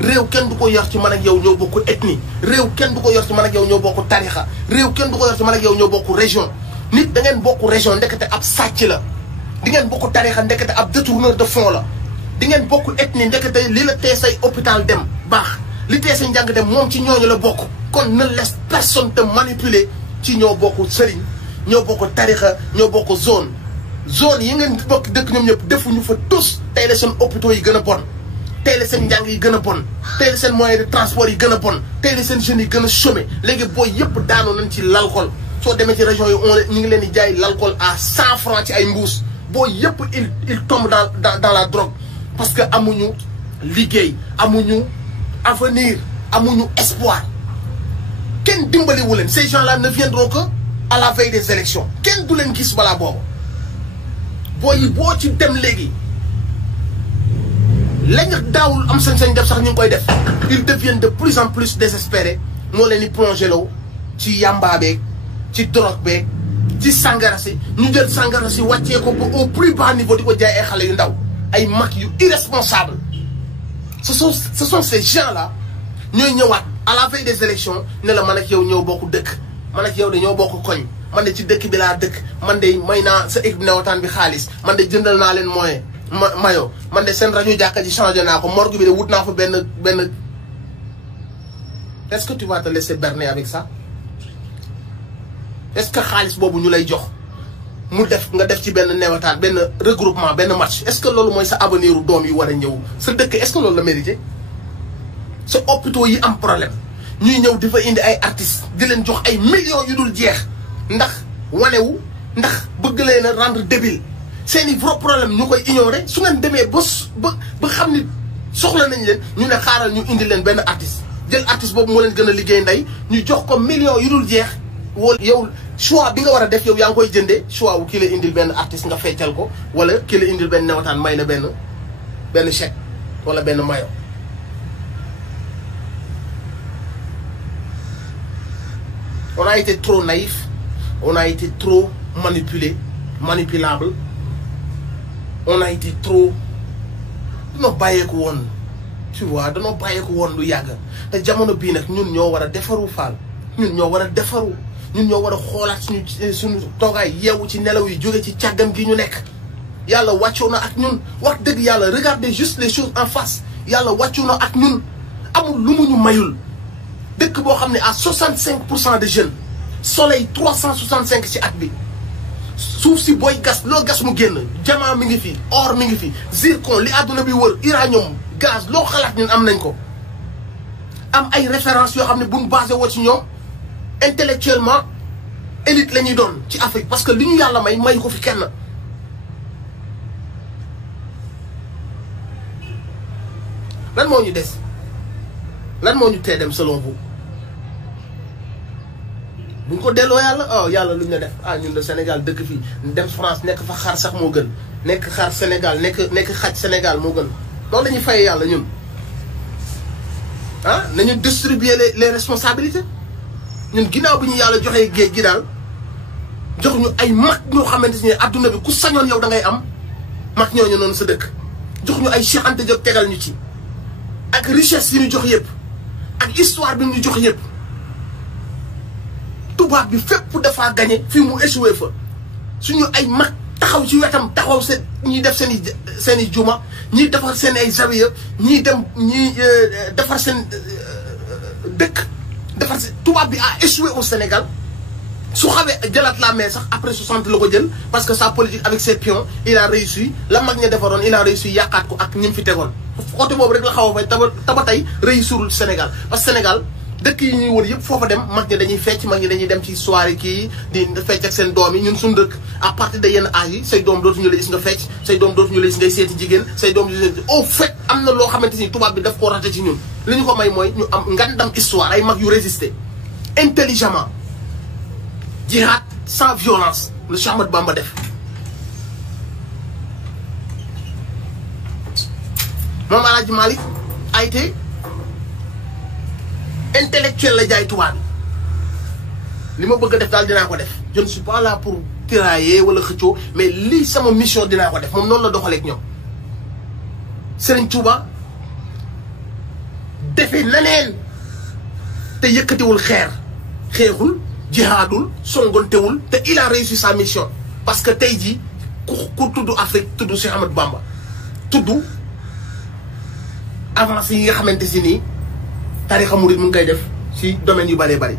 réew kenn du ko yor ci man ak yow ñoo bokk ethnie réew kenn du ko yor ci man ak yow ñoo bokk tarixa réew kenn du ko yor ci man ak yow ñoo bokk région nit da ngeen bokk région ndekete ab sàcc la di ngeen bokk tarixa ndekete ab détourneur de fonds la di ngeen bokk ethnie ndekete li la tee say hôpital dem baax li tee say njàng dem moom ci ñooñu la bokk kon ne laisse personne te manipuler ci ñoo bokk sëriñ ñoo bokk tarixa ñoo bokk zone yi ngeen bokk dëkk ñoom ñëpp defuñu fa tous tey la seen hôpitaux yi gën a bon tey la seen njàng yi gën a bon tey la seen moyen de transport yi gën a bon tey la seen jeunes yi gën a chômé léegi booy yëpp daanu nañ ci l'alcool soo demee ci région yi ñu ngi leen di jaay l'alcool à 100 francs ci ay mbuus booy yëpp il tombe dans la drogue parce que amuñu liggéey amuñu avenir amuñu espoir kenn dimbaliwu leen ces gens-là ne viendront que à la veille des élections kenn du leen gis balaa boobu booy yi boo ci dem léegi lañ daawul am sañ-sañ def sax ñu ngi koy def ils deviennent de plus en plus désespérés moo leen di plongé law ci yamba beeg ci drogue beeg ci sangara si ñu jël sangara si wàccee ko ba au plus bas niveau di ko jaay ay xale yu ndaw ay mag yu irresponsables ce sont ces gens-là ñooy ñëwaat à la veille des élections ne la man ak yow ñoo bokk dëkk man ak yow dañoo bokk koñ man de ci dëkk bi laa dëkk man de may naa sa équipe nawetaan bi xaalis man de jëndal naa leen moyen mayo man de seen rajo jàkka ji changé naa ko morgue bi de wut naa fa benn est-ce que tu vas te laisser berner avec ça est-ce que xaalis boobu ñu lay jox mu def nga def ci benn nawetaan benn regroupement benn match est-ce que loolu mooy sa avenir u doom yi war a ñëw sa dëkk est-ce que loolu la mérité sa hôpitaux yi am problème ñuy ñëw di fa indi ay artistes di leen jox ay millions yu dul jeex ndax wanewu ndax bëgg leen a rendre débile seeni vrai problème ñu koy ignorer su ngeen demee ba xam ni soxla nañ leen ñu ne xaaral ñu indi leen benn artiste jël artiste boobu moo leen gën a liggéey ndey ñu jox ko millions yu dul jeex wala yow choix bi nga war a def yow yaa ngi koy jëndee choix wu kii la indil benn artiste nga feccal ko wala kii la indil benn newataan may na benn chèque wala benn mayo on a été trop naïf on a été trop manipulable on a été trop danoo bàyyeeku woon tu vois danoo bàyyeeku woon lu yàgg te jamono bii nag ñun ñoo war a defaru faal ñun ñoo war a defaru ñun ñoo war a xoolaat suñu toogaay yeewu ci nelaw yi jóge ci càggam gi ñu nekk yàlla wàccoo na ak ñun wax dëgg yàlla regardez juste les choses en face yàlla wàccoo na ak ñun amul lu mu ñu mayul dëkk boo xam ne à 65% de jeunes soleil 365 ci at bi suuf si booy gas loo gas mu génn diamant mi ngi fi or mi ngi fi zircon li àdduna bi wër uranium gaz loo xalaat ñun am nañ ko am ay références yoo xam ne buñ basé woo ci ñoom intellectuellement élite la ñuy doon ci Afrique parce que li ñu yàlla may ko fi kenn. lan moo ñu des lan moo ñu tee dem selon vous buñ ko delloo yàlla oh yàlla luñ la def ah ñun de Sénégal dëkk fii dem France nekk fa xar sax moo gën nekk xar Sénégal nekk xaj Sénégal moo gën loolu la ñuy fay yàlla ñun ah nañu distribuer les responsabilités ñun ginnaaw bi ñu yàlla joxee géej gi daal jox ñu ay mag ñoo xamante ne adduna bi ku sañoon yow da ngay am mag ñooñu noonu sa dëkk jox ñu ay Cheikh Anta Diop tegal ñu ci ak richesse yi ñu jox yëpp ak histoire bi ñu jox yëpp tubaab bi fépp dafa gagné fii mu échoué fa suñu ay mag taxaw ci wetam taxaw seen ñiy def seen i juma ñiy defar seen ay zawiya ñiy defar seen dëkk defar seen tubaab bi a échoué au Sénégal su xawee jëlaat la mais sax après 60 la ko jël parce que sa politique avec ses pions il a réussi la mag ña defaroon il a réussi yàqaat ko ak ñi mu fi tegoon côté boobu rek la xaw a fay taba tey réussirul Sénégal parce que Sénégal dëkk yi ñuy wër yëpp foofa dem mag ñi dañuy fecc mag ñi dañuy dem ci soirée kii di fecc ak seen doom yi ñun suñu dëkk à partir de yenn âge yi say doom dootuñu la gis nga fecc say doom dootuñu la gis ngay seeti jigéen say doom au fait am na loo xamante ni tubaab bi daf koo raté ci ñun li ñu ko may mooy ñu am ngandam histoire ay mag yu résister intelligemment jihad sans violence le Cheikh Ahmadou Bamba def moom El Hadj Malick a été intellectuel la jaay tubaab li ma bëgg a def daal dinaa ko def je ne suis pas là pour tirailler wala xëccoo mais lii sama mission dinaa ko def moom noonu la doxalee ak ñoom Serigne Touba defee naneen te yëkkatiwul xeexul jihaadul songontewul te il a réussi sa mission parce que tey jii ku tudd Afrique tudd Cheikh Ahmadou Bamba tudd avancé yi nga xamante si nii tarixa murid mu ngi koy def si domaine yu bëree bëri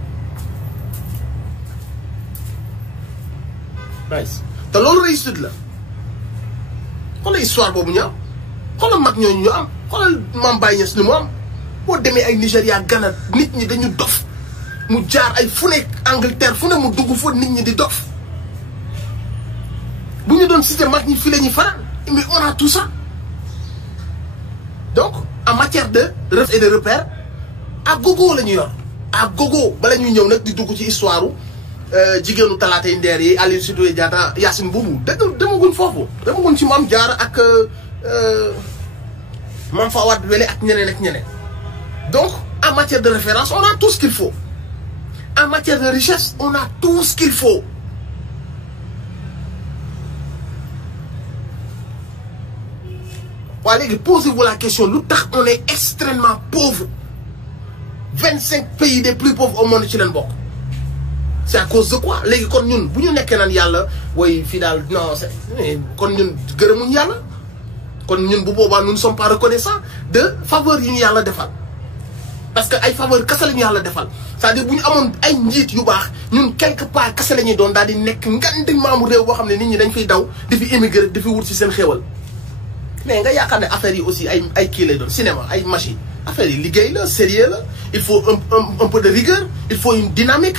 nice te loolu réussite la xoolal histoire boobu ñu am xoolal mag ñooñu ñu am xoolal Mame Baye Niass li mu am boo demee ay Nigéria Ghana nit ñi dañu dof mu jaar ay fu nekk Angleterre fu ne mu dugg fa nit ñi di dof bu ñu doon cité mag ñi fii la ñuy faral mais on a tout ça donc en matière de ref et de repère à gogo la ñu yor à gogo bala ñuy ñëw nag di dugg ci histoire jigéenu talaatay ndeer yi Aline Sitoé Diatta Yacine Boubou demaguñ foofu demaguñ ci Mame Diarra ak Mame Fawade Wele ak ñeneen donc en matière de référence on a tout ce qu'il faut en matière de richesse on a tout ce qu'il faut waa léegi posez-vous la question lu tax on est extrêmement pauvre 25 pays des plus pauvres au monde ci leen bokk c'est à cause de quoi léegi kon ñun bu ñu nekkee naan yàlla way fii daal non c'est kon ñun gërëmuñ yàlla kon ñun bu boobaa nous ne sommes pas reconnaissants de faveur yi ñu yàlla defal parce que ay faveur kese la ñu yàlla defal c'est-à-dire bu ñu amoon ay njiit yu baax ñun quelque part kese la ñuy doon daal di nekk ngandi maamu réew boo xam ne nit ñi dañ fiy daw di fi émigrer di fi wut ci seen xéewal mais nga yaakaar ne affaire yi aussi ay kii lay doon cinéma ay machine affaire yi liggéey la sérieux la il faut un peu de rigueur il faut une dynamique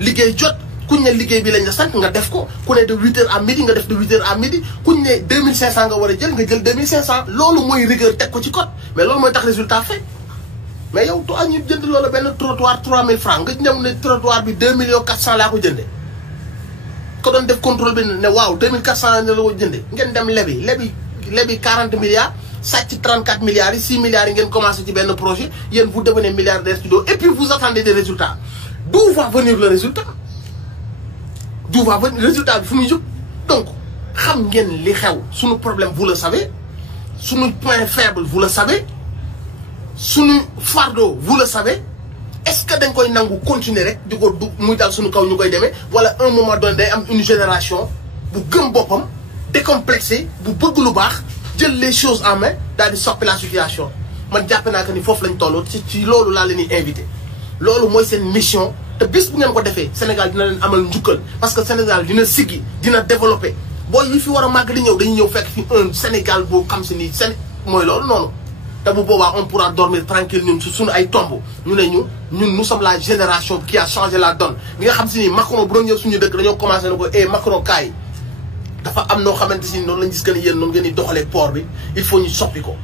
liggéey jot kuñ ne liggéey bi lañ la sant nga def ko ku ne de 8h à midi nga def de 8h à midi kuñ ne 2500 nga war a jël nga jël 2500 loolu mooy rigueur teg ko ci code mais loolu mooy tax résultat fait mais yow toi ñu jënd loolu benn trottoir 3000 francs nga ñëw ne trottoir bi 2 400 laa ko jëndee ko doon def contrôle bi ne waaw 2400 ne la ko jëndee ngeen dem lebi 40 milliards sàcc 34 milliards yi 6 milliards yi ngeen commencé ci benn projet yéen vous devenez milliardaire ci doo et puis vous attendez des résultats d'où va venir le résultat résultat bi fu muy jóg donc xam ngeen li xew suñu problème vous le savez suñu point faible vous le savez suñu fardeau vous le savez est-ce que dañ koy nangu continuer rek di ko du muy dal suñu kaw ñu koy demee wala un moment donné day am une génération bu gëm boppam décomplexé bu bëgg lu baax jël les choses en main daal di soppi la situation man jàpp naa que ni foofu lañ tolloo ci loolu laa leen di invité loolu mooy seen mission te te bis bu ngeen ko defee Sénégal dina leen amal njukkal parce que Sénégal dina siggi dina développé booy yi fi war a màgg di ñëw dañuy ñëw fekk fi un Sénégal boo xam si ni mooy loolu noonu te bu boobaa on pourra dormir tranquille ñun suñu ay tomb ñu ne ñun nous sommes la génération qui a changé la donne bi nga xam si ni Macron bu doon ñëw suñu dëkk dañoo commencé na ko Macron kaay dafa am noo xamante si noonu lañu gis que ni yéen noonu ngeen di doxalee port bi il faut ñu soppi ko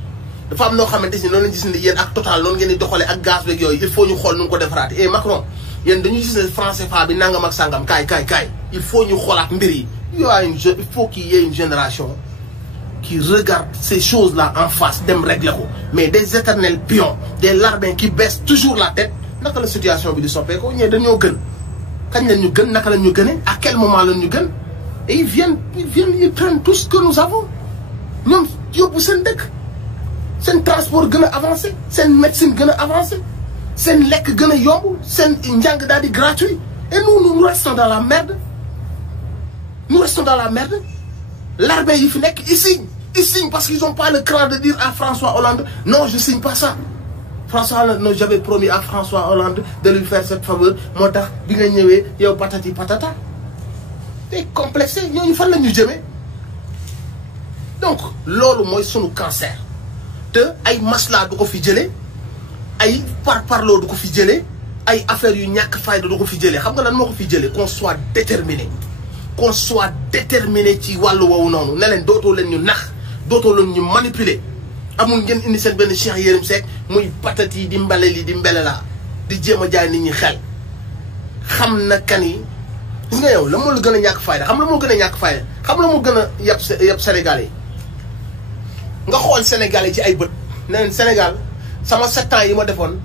dafa am noo xamante si noonu lañu gis ni yéen ak Total noonu ngeen di doxalee ak gaz beeg yooyu il faut ñu xool nu ko defaraat Macron yéen dañuy gis ne franc CFA bi nangam ak sangam kaay il faut ñu xoolaat mbir yi il faut qu'il y ait une génération qui regarde ces choses-là en face dem régler ko mais des éternels pions des larbins qui baissent toujours la tête naka la situation bi di soppeekoo ñee dañoo gën kañ lañ ñu gën naka lañ ñu gënee à quel moment lañ ñu gën et ils viennent ils prennent tout ce que nous avons ñoom yóbbu seen dëkk seen transport gën a avancé seen médecine gën a avancé seen lekk gën a yomb seen njàng daal di gratuit et nous restons dans la merde nous restons dans la merde larbin yi fi nekk ils signent parce qu'ils n'ont pas le cran de dire à François Hollande non je signe pas ça François Hollande non j'avais promis à François Hollande de lui faire cette faveur moo tax bi nga ñëwee yow patati patata te complexé ñooñu fan la ñu jëmee donc loolu mooy sunu cancer te ay masla du ko fi jëlee ay parloo du ko fi jëlee ay affaires yu ñàkk fayda du ko fi jëlee xam nga lan moo ko fi jëlee qu'on soit déterminé ci wàllu woowu noonu ne leen dootoo leen ñu nax dootoo leen ñu manipuler amul ngeen indi seen benn Cheikh Yérim Seck muy patati di mbale li di mbele laa di jéem a jaay nit ñi xel xam na kan yi gis nga yow la moo la gën a ñàkk fayda xam la moo gën a ñàkk fayda xam la moo gën a yab Sénégalais yi nga xool Sénégalais ci ay bët ne leen Sénégal sama 7 ans yi ma defoon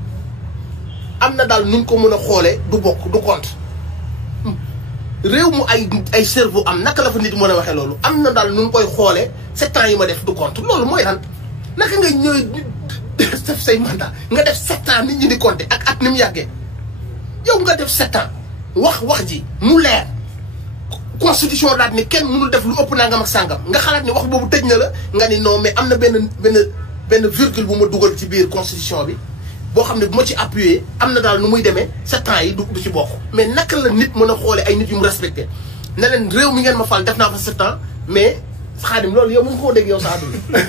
am na daal nuñ ko mën a xoolee du bokk du compte réew mu ay cerveau am naka la fa nit mën a waxee loolu am na daal nu koy xoolee 7 ans yi ma def du compte loolu mooy lan naka nga ñëw def say mandat nga def 7 ans nit ñi di compter ak at ni mu yàggee yow nga def 7 ans wax ji mu leer constitution daal ni kenn mënul def lu ëpp nangam ak sàngam nga xalaat ni wax boobu tëj na la nga ni non mais am na benn virgule bu ma dugal ci biir constitution bi boo xam ne bu ma ci appuyé am na daal nu muy demee 7 ans yi du ci bokk mais naka la nit mën a xoolee ay nit yu mu respecté ne leen réew mi ngeen ma fal def naa fa 7 ans mais Xaadim loolu yow mos koo dégg yow sa àdduna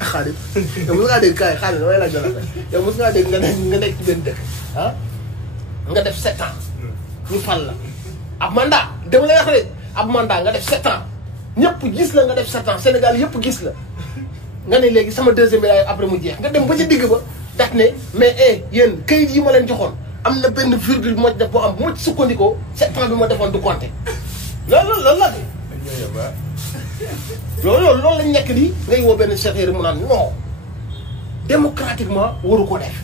Xaadim yow mos ngaa dégg kaay Xaadim damay laaj dara yow mos ngaa dégg nga nekk ci benn dëkk nga def 7 ans ñu fal la ab mandat dama lay wax rek ab mandat nga def 7 ans ñëpp gis la nga def 7 ans Sénégal yëpp gis la nga ne léegi sama deuxième bi après mu jeex nga dem ba ci digg ba daat ne mais yéen kayit yi ma leen joxoon am na benn virgule bu ma def boo am bu ma ci sukkandikoo 7 ans bi ma defoon du compter loolu la de loolu lañ nekk nii ngay woo benn Cheikh Yérim mu naan non démocratiquement waru ko def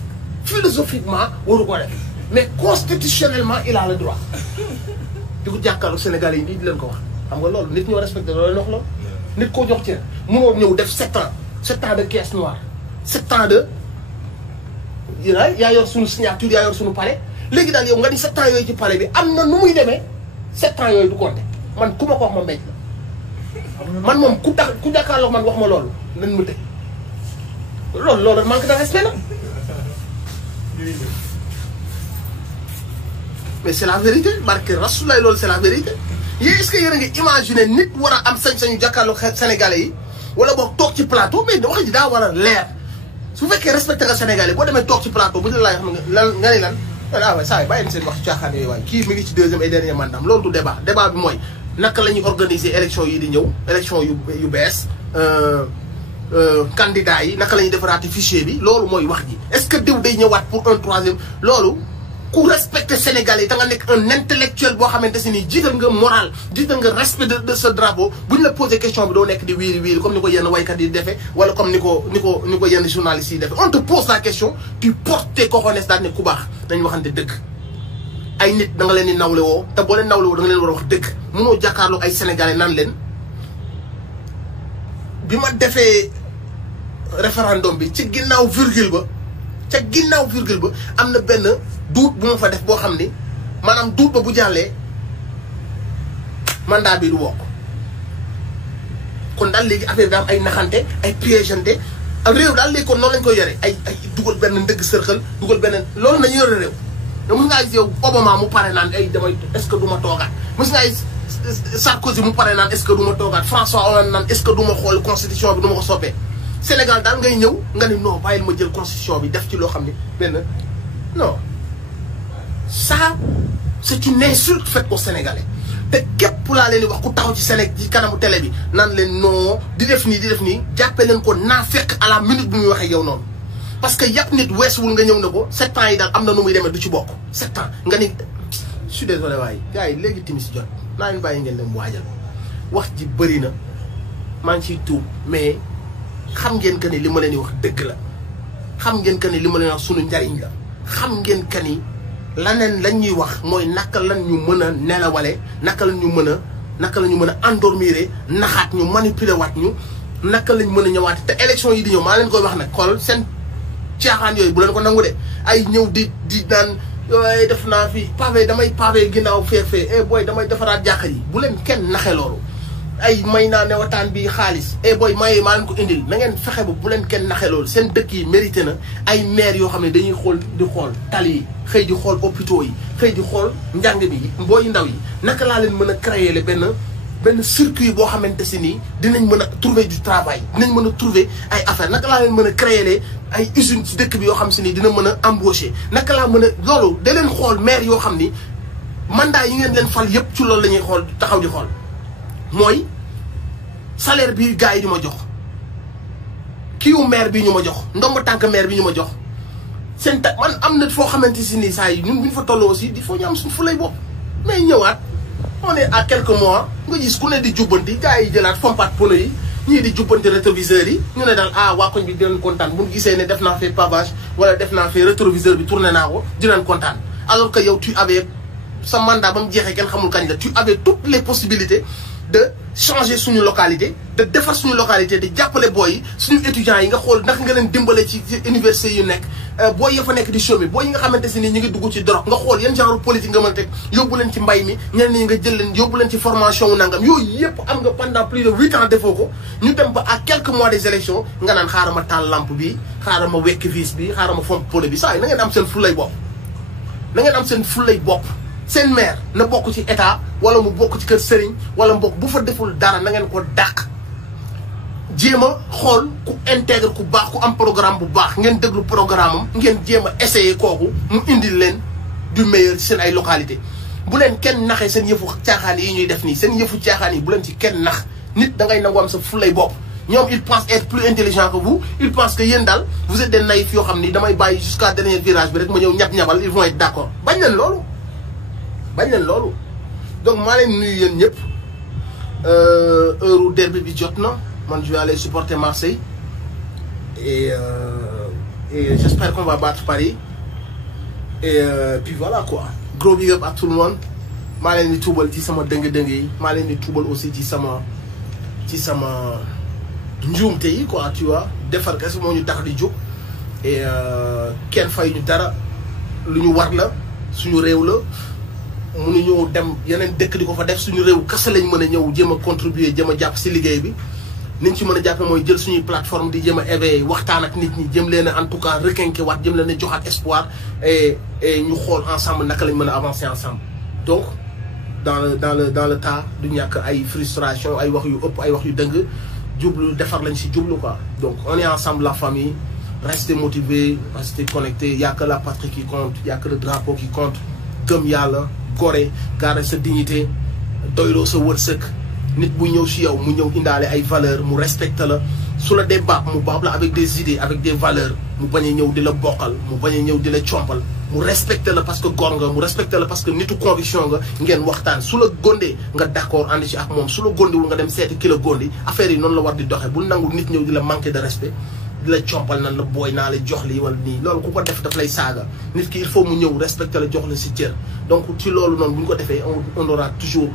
philosophiquement waru ko def mais constitutionnellement il a le droit di ko jàkkaarloo Sénégalais yi nii di leen ko wax xam nga loolu nit ñoo respecté loolu wax la nit koo jox ci mënoo ñëw def 7 ans de caisse noire 7 ans de yaa yor suñu signature yaa yor suñu palais léegi daal yow nga di 7 ans yooyu ci palais bi am na nu muy demee 7 ans yooyu du compter man ku ma ko wax ma mbéj la man moom ku jàkkaarloo man wax ma loolu nan ma tëj loolu manque de respect la mais c'est la vérité barke Rasulullah loolu c'est la vérité yéen est-ce que yéen a ngi imaginer nit war a am sañ-sañu jàkkaarloo Sénégalais yi wala boog toog ci plateau mais wax ji daa war a leer su fekkee respecté nga Sénégalais boo demee toog ci plateau bu ñu la xam nga ni lan waaye saa yi bàyyi seen wax caaxaan yooyu waaye kii mi ngi ci deuxième et dernier mandat loolu du débat bi mooy naka la ñuy organiser élection yi di ñëw élection yu bees candidat yi naka la ñuy defaraati fichier bi loolu mooy wax ji est-ce que diw day ñëwaat pour un troisième loolu ku respecté Sénégalais yi da nga nekk un intellectuel boo xamante si nii jiital nga moral jiital nga respect de ce drapeau bu ñu la posé question bi doo nekk di wiiri comme ni ko yenn waykat yi defee wala comme ni ko yenn journalistes yi defee on te pose la question tu portes tes cojones daal ne ku baax dañu waxante dëgg ay nit da nga leen di nawle woo te boo leen nawle woo da nga leen war a wax dëgg mënoo jàkkaarloo ay Sénégalais naan leen bi ma defee référendum bi ci ginnaaw virgule ba am na benn duut bu ma fa def boo xam ni maanaam duut ba bu jàllee mandat bi du wokk kon daal léegi affaire daal ay naxante ay piégeante réew daal léegi kon noonu lañ koy yore ay dugal benn ndëgg sërxal dugal benn loolu nañu yore réew mës ngaa gis yow Obama mu pare naan ay damay est-ce que du ma toogaat mës ngaa gis Sarkozy mu pare naan est-ce que du ma toogaat François Hollande naan est-ce que du ma xool constitution bi du ma ko soppee Sénégal daal ngay ñëw nga ni non bàyyil ma jël constitution bi def ci loo xam ne benn non ça c'est une insulte faite aux Sénégalais te képp laa leen di wax ku taxaw ci Sénégal ci kanamu télé bi naan leen non di def nii jàppee leen ko naa fekk à la minute bu muy waxee yow noonu parce que yàpp nit weesuwul nga ñëw na ko 7 ans yi daal am na nu muy demee du ci bokk 7 ans nga ni je suis désolé waaye gars yi léegi timis jot naa leen bàyyi ngeen dem waajal wax ji bëri na maa ngi ciy tuub mais xam ngeen que ni li ma leen di wax dëgg la xam ngeen que ni li ma leen wax sunu njariñ la xam ngeen que ni laneen lañ ñuy wax mooy naka lan ñu mën a nelawale naka la ñu mën a endormir naxaat ñu manipuler waat ñu naka lañ mën a ñëwaat te élection yi di ñëw maa leen koy wax nag xool seen caaxaan yooyu bu leen ko nangu de ay ñëw di naan yooyu def naa fi pavé damay pavé ginnaaw fee booy damay defaraat jàkka yi bu leen kenn naxe loolu ay may naa newataan bi xaalis booy maye maa leen ko indil na ngeen fexe ba bu leen kenn naxe loolu seen dëkk yi mérité na ay maire yoo xam ne dañuy xool di xool tali yi xëy di xool hôpitaux yi xëy di xool njàng bi booy ndaw yi naka laa leen mën a créer le benn circuit boo xamante si nii dinañ mën a trouver du travail dinañ mën a trouver ay affaire naka laa leen mën a créer ay usines ci dëkk bi yoo xam si nii dina mën a embaucher naka laa mën a loolu da leen xool maire yoo xam ni mandat yi ngeen leen fal yëpp ci loolu la ñuy xool taxaw di xool mooy salaire bi gars yi di ma jox kiiwu maire bi ñu ma jox ndomb tànk maire bi ñu ma jox seen man am na foo xamante si nii saa yi ñun bu ñu fa tolloo aussi il faut ñu am suñu fu lay bopp mais ñëwaat on est à quelques mois nga gis ku ne di jubbanti gars yi jëlaat fompat pono yi ñii di jubbanti rétroviseurs yi ñu ne daal waa koñ bi dinañ kontaan bu ñu gisee ne def naa fee pavage wala def naa fee rétroviseur bi tourné naa ko dinañ kontaan alors que yow tu avais sa mandat ba mu jeexee kenn xamul kañ la tu avais toutes les possibilités de changer suñu localité de defar suñu localité di jàppale booy yi suñu étudiants yi nga xool ndax nga leen dimbale ci université yu nekk booy ya fa nekk di chômer booy yi nga xamante si nii ñu ngi dugg ci drogue nga xool yan genre politique nga mën a teg yóbbu leen ci mbay mi ñeneen ñi nga jël leen yóbbu leen ci formation wu nangam yooyu yëpp am nga pendant plus de 8 ans defoo ko ñu dem ba à quelques mois des élections nga naan xaaral ma taal lampe bi xaaral ma wekk vis bi xaaral ma fomp polo bi saa yi na ngeen am seen fulay bopp na ngeen am seen fulay bopp seen maire na bokk ci état wala mu bokk ci kër sëriñ wala mbokk bu fa deful dara na ngeen ko dàq jéem a xool ku intègre ku baax ku am programme bu baax ngeen déglu programme am ngeen jéem a essayer kooku mu indil leen du meilleur ci seen ay localité bu leen kenn naxee seen yëfu caaxaan yi ñuy def nii seen yëfu caaxaan yi bu leen ci kenn nax nit da ngay nangu am sa fulay bopp ñoom ils pensent être plus intelligents que vous ils pensent que yéen daal vous êtes des naïfs yoo xam ni damay bàyyi jusqu'à dernier virage bi rek ma ñëw ñab-ñabal ils vont être d'accord bañ leen loolu donc maa leen nuyu yéen ñëpp heure derby bi jot na man je vais aller supporter Marseille et j'espère qu'on va battre Paris et puis voilà quoi gros big up à tout le monde maa leen di tuubal ci sama dëng-dëng yi maa leen di tuubal aussi ci sama njuumte yi quoi tu vois defar kese moo ñu tax di jóg et kenn fay ñu dara lu ñu war la suñu réew la mënuñoo dem yeneen dëkk di ko fa def suñu réew kese lañ mën a ñëw jéem a contribuer jéem a jàpp si liggéey bi niñ ci mën a jàppe mooy jël suñuy plateforme di jéem a éveiller waxtaan ak nit ñi jëm leen a en tout cas requinquer waat jëm leen a joxaat espoir et ñu xool ensemble naka lañ mën a avancer ensemble donc dans le tas du ñàkk ay frustration ay wax yu ëpp ay wax yu dëng jublu defar lañ si jublu quoi donc on est ensemble la famille restez motivés restez connectés y a que la patrie qui compte y a que le drapeau qui compte gëm yàlla gore garder sa dignité doyloo sa wërsëg nit bu ñëw si yow mu ñëw indaale ay valeurs mu respecte la su la dee baab mu baab la avec des idées avec des valeurs mu bañ a ñëw di la bokkal mu bañ a ñëw di la compal mu respecte la parce que góor nga mu respecte la parce que nitu conviction nga ngeen waxtaan su la gondee nga d'accord ànd ci ak moom su la gondewul nga dem seeti ki la gondi affaire yi noonu la war di doxee bu nangu nit ñëw di la manquer de respect di la compal nan la booy naa la jox lii wala nii loolu ku ko def daf lay saaga nit ki il faut mu ñëw respecter la jox la si cër donc ci loolu noonu bu ñu ko defee on aura toujours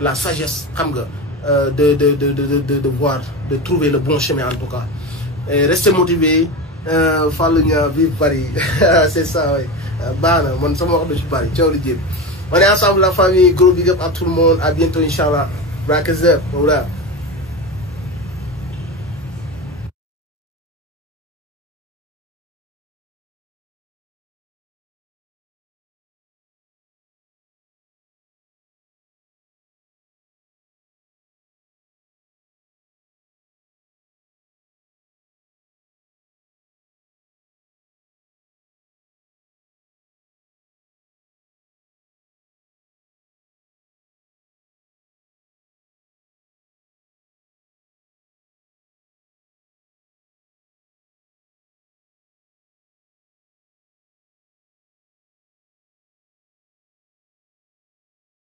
la sagesse xam nga de voir de trouver le bon chemin en tout cas et restez motivés Fallou Niang vive Paris c'est ça oui baax na man sama wax du ci bari coow li jéem on est ensemble la famille gros big up à tout le monde à bientôt inchallah Brakazep voilà